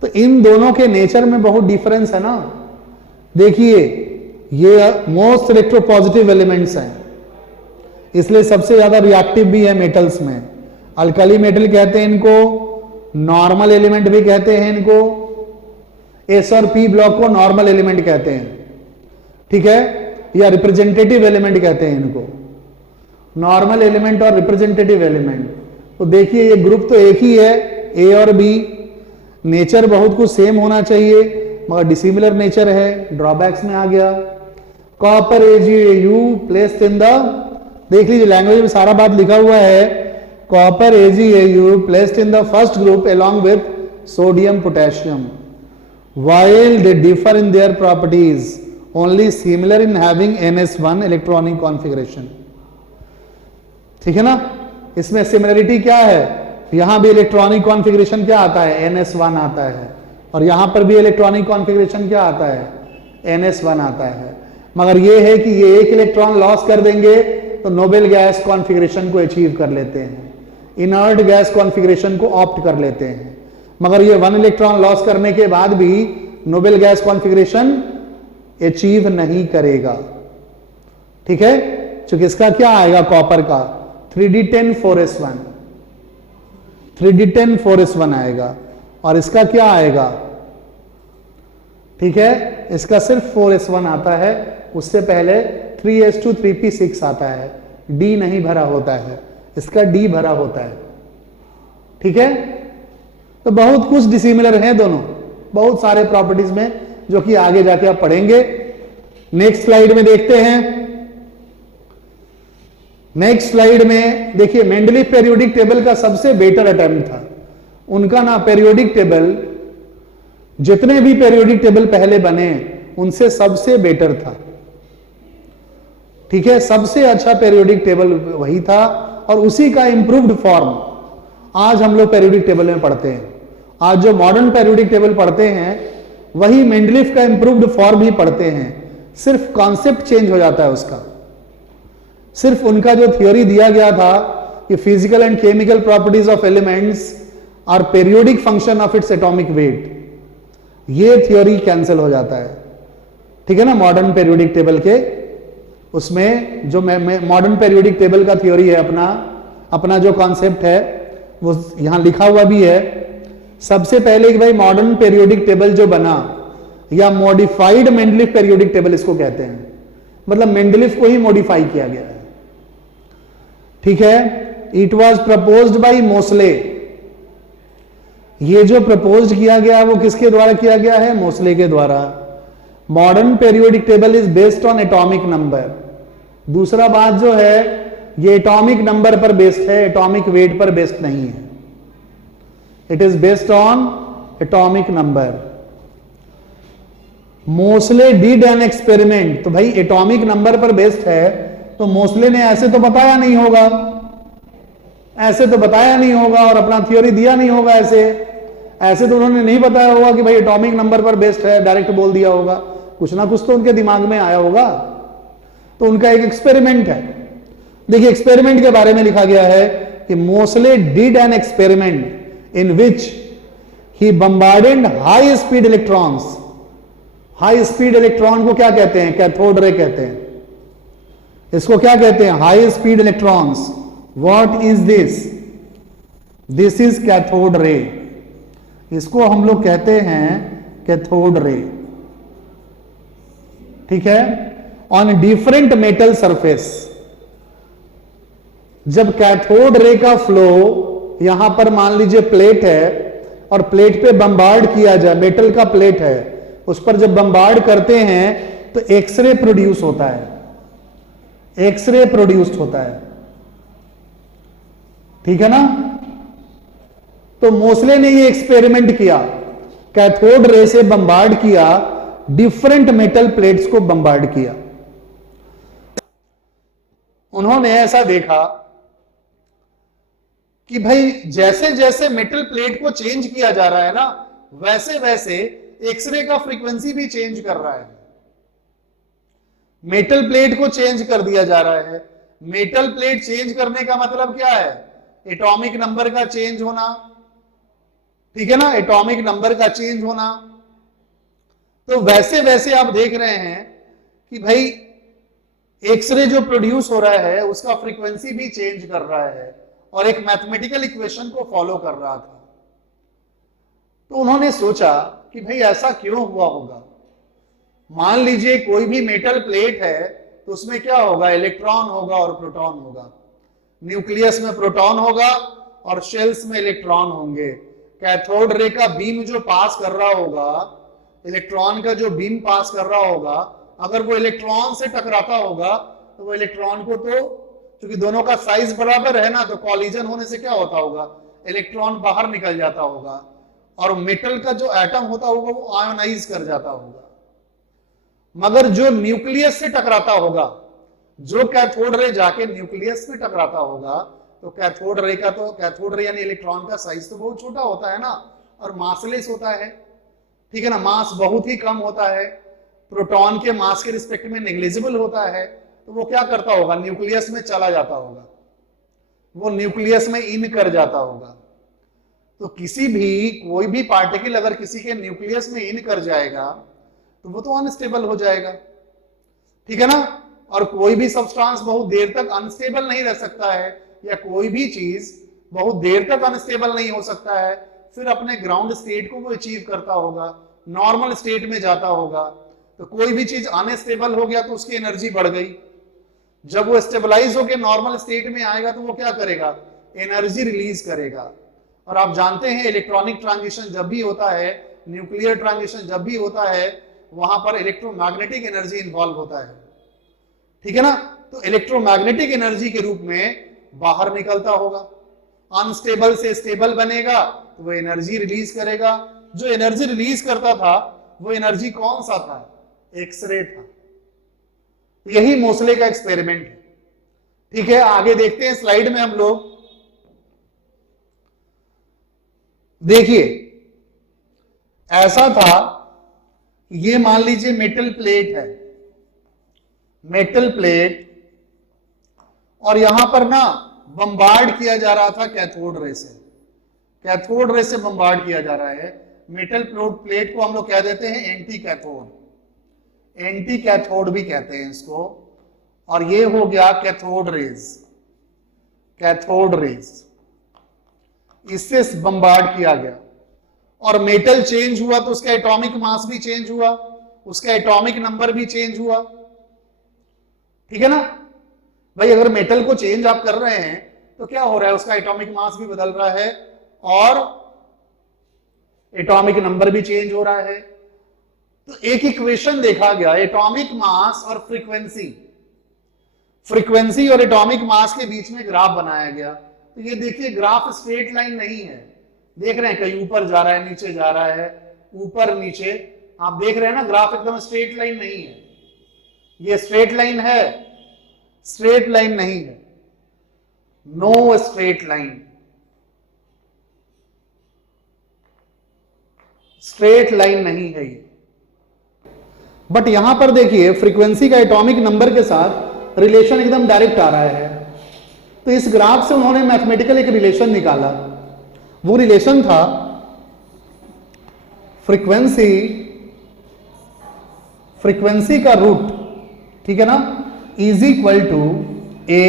तो इन दोनों के नेचर में बहुत डिफरेंस है ना। देखिए ये मोस्ट इलेक्ट्रोपॉजिटिव एलिमेंट्स हैं, इसलिए सबसे ज्यादा रिएक्टिव भी है मेटल्स में। अल्कली मेटल कहते हैं इनको, नॉर्मल एलिमेंट भी कहते हैं इनको। एस और पी ब्लॉक को नॉर्मल एलिमेंट कहते हैं, ठीक है, या रिप्रेजेंटेटिव एलिमेंट कहते हैं इनको, नॉर्मल एलिमेंट और रिप्रेजेंटेटिव एलिमेंट। तो देखिए ये ग्रुप तो एक ही है, ए और बी, नेचर बहुत कुछ सेम होना चाहिए मगर डिसिमिलर नेचर है, ड्रॉबैक्स में आ गया। Copper AgAu placed in the, देख लीजिए लैंग्वेज में सारा बात लिखा हुआ है, copper AgAu placed in the first group along with sodium potassium while they differ in their properties only similar in having NS1 electronic configuration। ठीक है ना, इसमें सिमिलरिटी क्या है, यहां भी इलेक्ट्रॉनिक कॉन्फ़िगरेशन क्या आता है, NS1 आता है, और यहां पर भी इलेक्ट्रॉनिक कॉन्फ़िगरेशन क्या आता है, NS1 आता है। मगर ये है कि ये एक इलेक्ट्रॉन लॉस कर देंगे तो नोबेल गैस कॉन्फ़िगरेशन को अचीव कर लेते हैं, इनर्ट गैस कॉन्फ़िगरेशन को ऑप्ट कर लेते हैं। मगर ये 1 इलेक्ट्रॉन लॉस करने के बाद भी नोबेल गैस कॉन्फ़िगरेशन अचीव नहीं करेगा, ठीक है। क्योंकि इसका क्या आएगा, कॉपर का 3d10 4s1 आएगा, और इसका क्या आएगा, ठीक है, इसका सिर्फ 4s1 आता है, उससे पहले 3s2 3p6 आता है, d नहीं भरा होता है, इसका d भरा होता है, ठीक है। तो बहुत कुछ डिसिमिलर है दोनों, बहुत सारे प्रॉपर्टीज में, जो कि आगे जाके आप पढ़ेंगे। नेक्स्ट स्लाइड में देखते हैं। नेक्स्ट स्लाइड में देखिए मेंडलीफ पेरियोडिक टेबल का सबसे बेटर अटेम्प्ट था उनका ना। पेरियोडिक टेबल, जितने भी पेरियोडिक टेबल पहले बने उनसे सबसे बेटर था, ठीक है, सबसे अच्छा पेरियोडिक टेबल वही था, और उसी का इंप्रूव्ड फॉर्म आज हम लोग पेरियोडिक टेबल में पढ़ते हैं। आज जो मॉडर्न पेरियोडिक टेबल पढ़ते हैं वही मेंडलीफ का इंप्रूव्ड फॉर्म ही पढ़ते हैं, सिर्फ कॉन्सेप्ट चेंज हो जाता है उसका। सिर्फ उनका जो थ्योरी दिया गया था कि physical and chemical properties of elements are periodic function of its atomic weight, ये थ्योरी कैंसिल हो जाता है, ठीक है ना। मॉडर्न पेरियोडिक टेबल के उसमें जो मॉडर्न पेरियोडिक टेबल का थ्योरी है, अपना जो कॉन्सेप्ट है वो यहां लिखा हुआ भी है। सबसे पहले कि भाई मॉडर्न पेरियोडिक टेबल जो बना, या मॉडिफाइड मेंडलीफ पेरियोडिक टेबल इसको कहते हैं, मतलब मेंडलीफ को ही मॉडिफाई किया गया है, ठीक है। It was proposed by Mosle, ये जो प्रपोज किया गया वो किसके द्वारा किया गया है, मोसले के द्वारा। Modern periodic table is based on atomic number. दूसरा बात जो है ये एटॉमिक नंबर पर बेस्ड है, एटॉमिक वेट पर बेस्ड नहीं है, it is based on atomic number. Mosle did an experiment, तो भाई एटॉमिक नंबर पर बेस्ड है तो मोसले ने ऐसे तो बताया नहीं होगा, ऐसे तो बताया नहीं होगा और अपना थ्योरी दिया नहीं होगा, ऐसे तो उन्होंने नहीं बताया होगा कि भाई एटॉमिक नंबर पर बेस्ड है, डायरेक्ट बोल दिया होगा, कुछ ना कुछ तो उनके दिमाग में आया होगा। तो उनका एक एक्सपेरिमेंट है। देखिए एक्सपेरिमेंट के बारे में लिखा गया है कि Moseley did an experiment in which he bombarded high speed electrons. High speed electron को क्या कहते हैं, कैथोड रे कहते हैं, इसको क्या कहते हैं, high speed electrons. What is this, this is cathode ray, इसको हम लोग कहते हैं कैथोड रे, ठीक है। ऑन डिफरेंट मेटल सरफेस, जब कैथोड रे का फ्लो यहां पर मान लीजिए प्लेट है और प्लेट पे बम्बार्ड किया जाए, मेटल का प्लेट है, उस पर जब बम्बार्ड करते हैं तो एक्सरे प्रोड्यूस होता है, एक्सरे प्रोड्यूस्ड होता है, ठीक है ना। तो मोसले ने ये एक्सपेरिमेंट किया, कैथोड रे से बम्बार्ड किया, डिफरेंट मेटल प्लेट्स को बम्बार्ड किया। उन्होंने ऐसा देखा कि भाई जैसे जैसे मेटल प्लेट को चेंज किया जा रहा है ना, वैसे वैसे एक्सरे का फ्रीक्वेंसी भी चेंज कर रहा है। मेटल प्लेट को चेंज कर दिया जा रहा है। मेटल प्लेट चेंज करने का मतलब क्या है? एटॉमिक नंबर का चेंज होना, ठीक है ना, एटॉमिक नंबर का चेंज होना। तो वैसे वैसे आप देख रहे हैं कि भाई एक्सरे जो प्रोड्यूस हो रहा है उसका फ्रीक्वेंसी भी चेंज कर रहा है और एक मैथमेटिकल इक्वेशन को फॉलो कर रहा था। तो उन्होंने सोचा कि भाई ऐसा क्यों हुआ होगा। मान लीजिए कोई भी मेटल प्लेट है तो उसमें क्या होगा? इलेक्ट्रॉन होगा और प्रोटॉन होगा। न्यूक्लियस में प्रोटॉन होगा और शेल्स में इलेक्ट्रॉन होंगे। कैथोड रे का बीम जो पास कर रहा होगा, इलेक्ट्रॉन का जो बीम पास कर रहा होगा, अगर वो इलेक्ट्रॉन से टकराता होगा तो वो इलेक्ट्रॉन को, तो क्योंकि दोनों का साइज बराबर है ना, तो कॉलिजन होने से क्या होता होगा? इलेक्ट्रॉन बाहर निकल जाता होगा और मेटल का जो एटम होता होगा वो आयोनाइज कर जाता होगा। मगर जो न्यूक्लियस से टकराता होगा, जो कैथोड रे जाके न्यूक्लियस में टकराता होगा, तो कैथोड रे का, तो कैथोड रे यानी इलेक्ट्रॉन का साइज तो बहुत छोटा होता है ना, और मासलेस होता है, ठीक है ना, मास बहुत ही कम होता है, प्रोटॉन के मास के रिस्पेक्ट में नेग्लिजिबल होता है। तो वो क्या करता होगा? न्यूक्लियस में चला जाता होगा, वो न्यूक्लियस में इन कर जाता होगा। तो किसी भी, कोई भी पार्टिकल अगर किसी के न्यूक्लियस में इन कर जाएगा तो वो तो अनस्टेबल हो जाएगा, ठीक है ना। और कोई भी सब्सटेंस बहुत देर तक अनस्टेबल नहीं रह सकता है, या कोई भी चीज बहुत देर तक अनस्टेबल नहीं हो सकता है, फिर अपने ग्राउंड स्टेट को वो अचीव करता होगा, नॉर्मल स्टेट में जाता होगा। तो कोई भी चीज अनस्टेबल हो गया तो उसकी एनर्जी बढ़ गई। जब वो स्टेबलाइज होकर नॉर्मल स्टेट में आएगा तो वो क्या करेगा? एनर्जी रिलीज करेगा। और आप जानते हैं इलेक्ट्रॉनिक ट्रांजिशन जब भी होता है, न्यूक्लियर ट्रांजिशन जब भी होता है, वहां पर इलेक्ट्रोमैग्नेटिक एनर्जी इन्वॉल्व होता है, ठीक है ना। तो इलेक्ट्रोमैग्नेटिक एनर्जी के रूप में बाहर निकलता होगा, अनस्टेबल से स्टेबल बनेगा तो वो एनर्जी रिलीज करेगा। जो एनर्जी रिलीज करता था वो एनर्जी कौन सा था? एक्सरे था। यही मोसले का एक्सपेरिमेंट है, ठीक है। आगे देखते हैं स्लाइड में हम लोग। देखिए ऐसा था, ये मान लीजिए मेटल प्लेट है, मेटल प्लेट, और यहां पर ना बम्बार्ड किया जा रहा था कैथोड रे से, कैथोड रे से बम्बार्ड किया जा रहा है। मेटल प्लेट को हम लोग कह देते हैं एंटी कैथोड, एंटी कैथोड भी कहते हैं इसको। और ये हो गया कैथोड रेज, कैथोड रेज, इससे बम्बार्ड किया गया और मेटल चेंज हुआ तो उसका एटॉमिक मास भी चेंज हुआ, उसका एटॉमिक नंबर भी चेंज हुआ, ठीक है ना भाई। अगर मेटल को चेंज आप कर रहे हैं तो क्या हो रहा है? उसका एटॉमिक मास भी बदल रहा है और एटॉमिक नंबर भी चेंज हो रहा है। तो एक इक्वेशन देखा गया, एटॉमिक मास और फ्रीक्वेंसी, फ्रीक्वेंसी और एटॉमिक मास के बीच में ग्राफ बनाया गया। तो ये देखिए ग्राफ स्ट्रेट लाइन नहीं है, देख रहे हैं कहीं ऊपर जा रहा है, नीचे जा रहा है, ऊपर नीचे, आप देख रहे हैं ना, ग्राफ एकदम स्ट्रेट लाइन नहीं है। ये स्ट्रेट लाइन है? स्ट्रेट लाइन नहीं है, no straight line, straight line नहीं है ये। बट यहां पर देखिए फ्रीक्वेंसी का एटॉमिक नंबर के साथ रिलेशन एकदम डायरेक्ट आ रहा है। तो इस ग्राफ से उन्होंने मैथमेटिकल एक रिलेशन निकाला। वो रिलेशन था फ्रीक्वेंसी, फ्रीक्वेंसी का रूट, ठीक है ना, is equal to A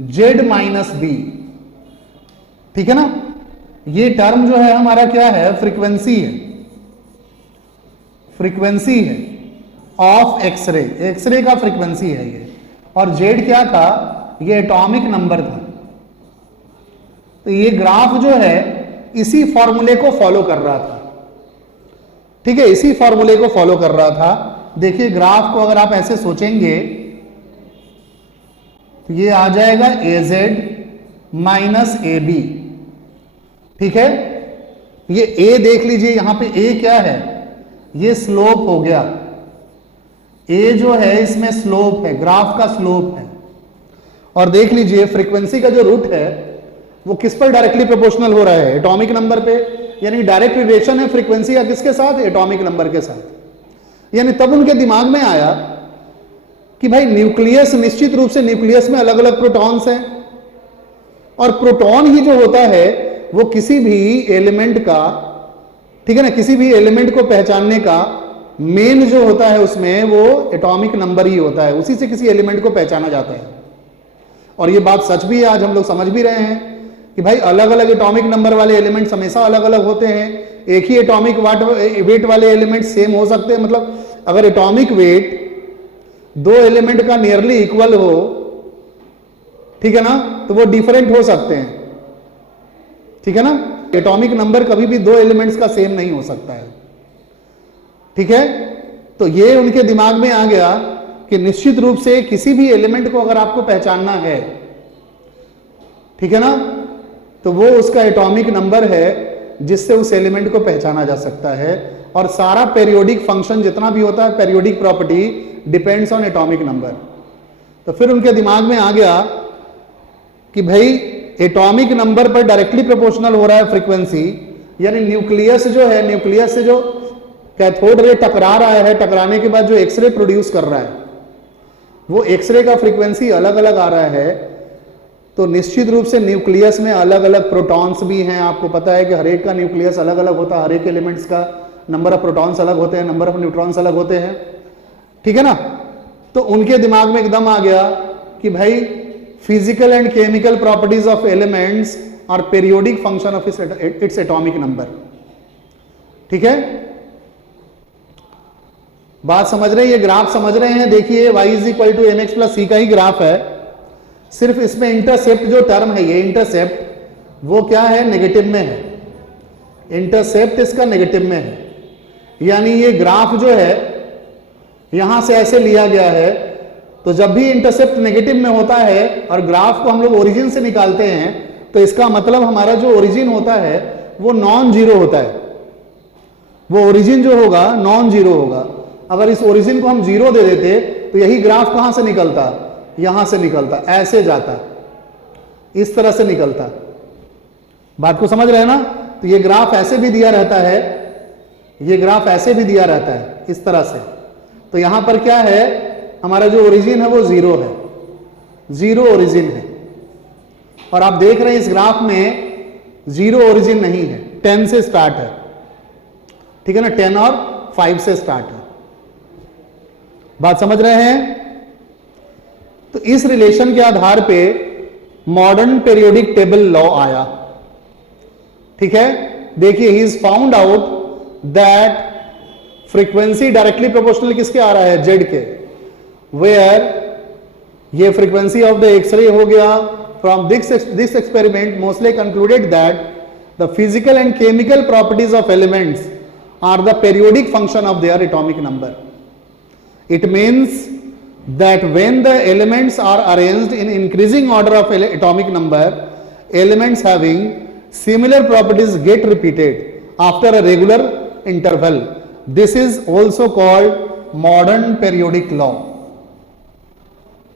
Z minus B, ठीक है ना। ये टर्म जो है हमारा क्या है? फ्रीक्वेंसी है, फ्रीक्वेंसी है ऑफ एक्सरे, एक्सरे का फ्रीक्वेंसी है ये। और जेड क्या था? ये एटॉमिक नंबर था। तो ये ग्राफ जो है इसी फॉर्मूले को फॉलो कर रहा था, ठीक है, इसी फॉर्मूले को फॉलो कर रहा था। देखिए ग्राफ को अगर आप ऐसे सोचेंगे तो ये आ जाएगा ए जेड माइनस ए बी, ठीक है। ये ए देख लीजिए, यहां पे ए क्या है? ये स्लोप हो गया, ए जो है इसमें स्लोप है, ग्राफ का स्लोप है। और देख लीजिए फ्रीक्वेंसी का जो रूट है वो किस पर डायरेक्टली प्रोपोर्शनल हो रहा है? एटॉमिक नंबर पे, यानी डायरेक्ट रिलेशन है फ्रीक्वेंसी का किसके साथ? एटॉमिक नंबर के साथ। यानी तब उनके दिमाग में आया कि भाई न्यूक्लियस, निश्चित रूप से न्यूक्लियस में अलग अलग प्रोटॉन्स हैं, और प्रोटॉन ही जो होता है वो किसी भी एलिमेंट का, ठीक है ना, किसी भी एलिमेंट को पहचानने का मेन जो होता है उसमें वो एटॉमिक नंबर ही होता है, उसी से किसी एलिमेंट को पहचाना जाता है। और ये बात सच भी है, आज हम लोग समझ भी रहे हैं कि भाई अलग अलग एटॉमिक नंबर वाले एलिमेंट्स हमेशा अलग अलग होते हैं। एक ही एटॉमिक वेट वाले एलिमेंट सेम हो सकते हैं, मतलब अगर एटॉमिक वेट दो एलिमेंट का नियरली इक्वल हो, ठीक है ना, तो वो डिफरेंट हो सकते हैं, ठीक है ना। एटॉमिक नंबर कभी भी दो एलिमेंट्स का सेम नहीं हो सकता है, ठीक है। तो ये उनके दिमाग में आ गया कि निश्चित रूप से किसी भी एलिमेंट को अगर आपको पहचानना है, ठीक है ना, तो वो उसका एटॉमिक नंबर है जिससे उस एलिमेंट को पहचाना जा सकता है। और सारा पेरियोडिक फंक्शन जितना भी होता है, periodic property depends on atomic number. तो फिर उनके दिमाग में आ गया कि भाई एटॉमिक नंबर पर डायरेक्टली प्रोपोर्शनल हो रहा है फ्रीक्वेंसी, यानी न्यूक्लियस जो है, न्यूक्लियस से जो कैथोड रे टकरा रहा है, टकराने के बाद जो एक्सरे प्रोड्यूस कर रहा है, वो एक्सरे का फ्रीक्वेंसी अलग अलग आ रहा है। तो निश्चित रूप से न्यूक्लियस में अलग अलग प्रोटॉन्स भी हैं। आपको पता है कि हर एक का न्यूक्लियस अलग अलग होता है, हर एक एलिमेंट्स का नंबर ऑफ प्रोटॉन्स अलग होते हैं, नंबर ऑफ न्यूट्रॉन्स अलग होते हैं, ठीक है ना। तो उनके दिमाग में एकदम आ गया कि भाई physical and chemical properties of elements are periodic function of its atomic number, ठीक है। बात समझ रहे हैं, ये ग्राफ समझ रहे हैं। देखिए y is equal to M X plus C का ही ग्राफ है, सिर्फ इसमें इंटरसेप्ट जो टर्म है, ये इंटरसेप्ट वो क्या है, नेगेटिव में है। इंटरसेप्ट इसका नेगेटिव में है, यानी ये ग्राफ जो है यहां से ऐसे लिया गया है। तो जब भी इंटरसेप्ट नेगेटिव में होता है और ग्राफ को हम लोग ओरिजिन से निकालते हैं, तो इसका मतलब हमारा जो ओरिजिन होता है वो नॉन जीरो होता है। वो ओरिजिन जो होगा नॉन जीरो होगा। अगर इस ओरिजिन को हम जीरो दे देते तो यही ग्राफ कहां से निकलता, यहां से निकलता, ऐसे जाता, इस तरह से निकलता। बात को समझ रहे हैं ना। तो ये ग्राफ ऐसे भी दिया रहता है, ये ग्राफ ऐसे भी दिया रहता है इस तरह से। तो यहां पर क्या है, हमारा जो ओरिजिन है वो जीरो है, जीरो ओरिजिन है। और आप देख रहे हैं इस ग्राफ में जीरो ओरिजिन नहीं है, 10 से स्टार्ट है, ठीक है ना, 10 और 5 से स्टार्ट है। बात समझ रहे हैं। तो इस रिलेशन के आधार पे मॉडर्न पीरियोडिक टेबल लॉ आया, ठीक है। देखिए he is found out that frequency directly proportional किसके आ रहा है, जेड के, वेयर ये फ्रीक्वेंसी ऑफ द एक्सरे हो गया। From this experiment mostly concluded that the physical and chemical properties of elements are the periodic function of their atomic number. It means that when the elements are arranged in increasing order of atomic number, elements having similar properties get repeated after a regular interval. This is also called modern periodic law.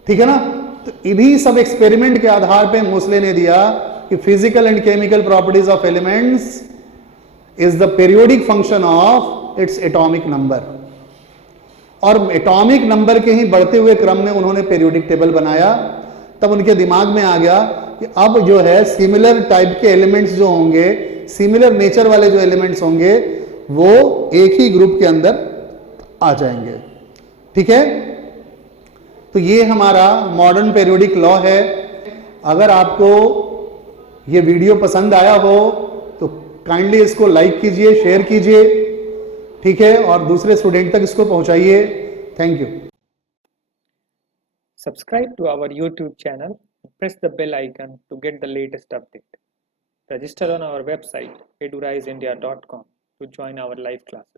ठीक है ना। तो इन्हीं सब experiment के आधार पे Mosley ने दिया कि physical and chemical properties of elements is the periodic function of its atomic number. और एटॉमिक नंबर के ही बढ़ते हुए क्रम में उन्होंने पेरियोडिक टेबल बनाया। तब उनके दिमाग में आ गया कि अब जो है सिमिलर टाइप के एलिमेंट्स जो होंगे, सिमिलर नेचर वाले जो एलिमेंट्स होंगे, वो एक ही ग्रुप के अंदर आ जाएंगे, ठीक है। तो ये हमारा मॉडर्न पेरियोडिक लॉ है। अगर आपको ये वीडियो पसंद आया हो तो काइंडली इसको लाइक कीजिए, शेयर कीजिए, ठीक है, और दूसरे स्टूडेंट तक इसको पहुंचाइए। Thank you. Subscribe to our YouTube channel and press the bell icon to get the latest update. Register on our website eduriseindia.com to join our live classes.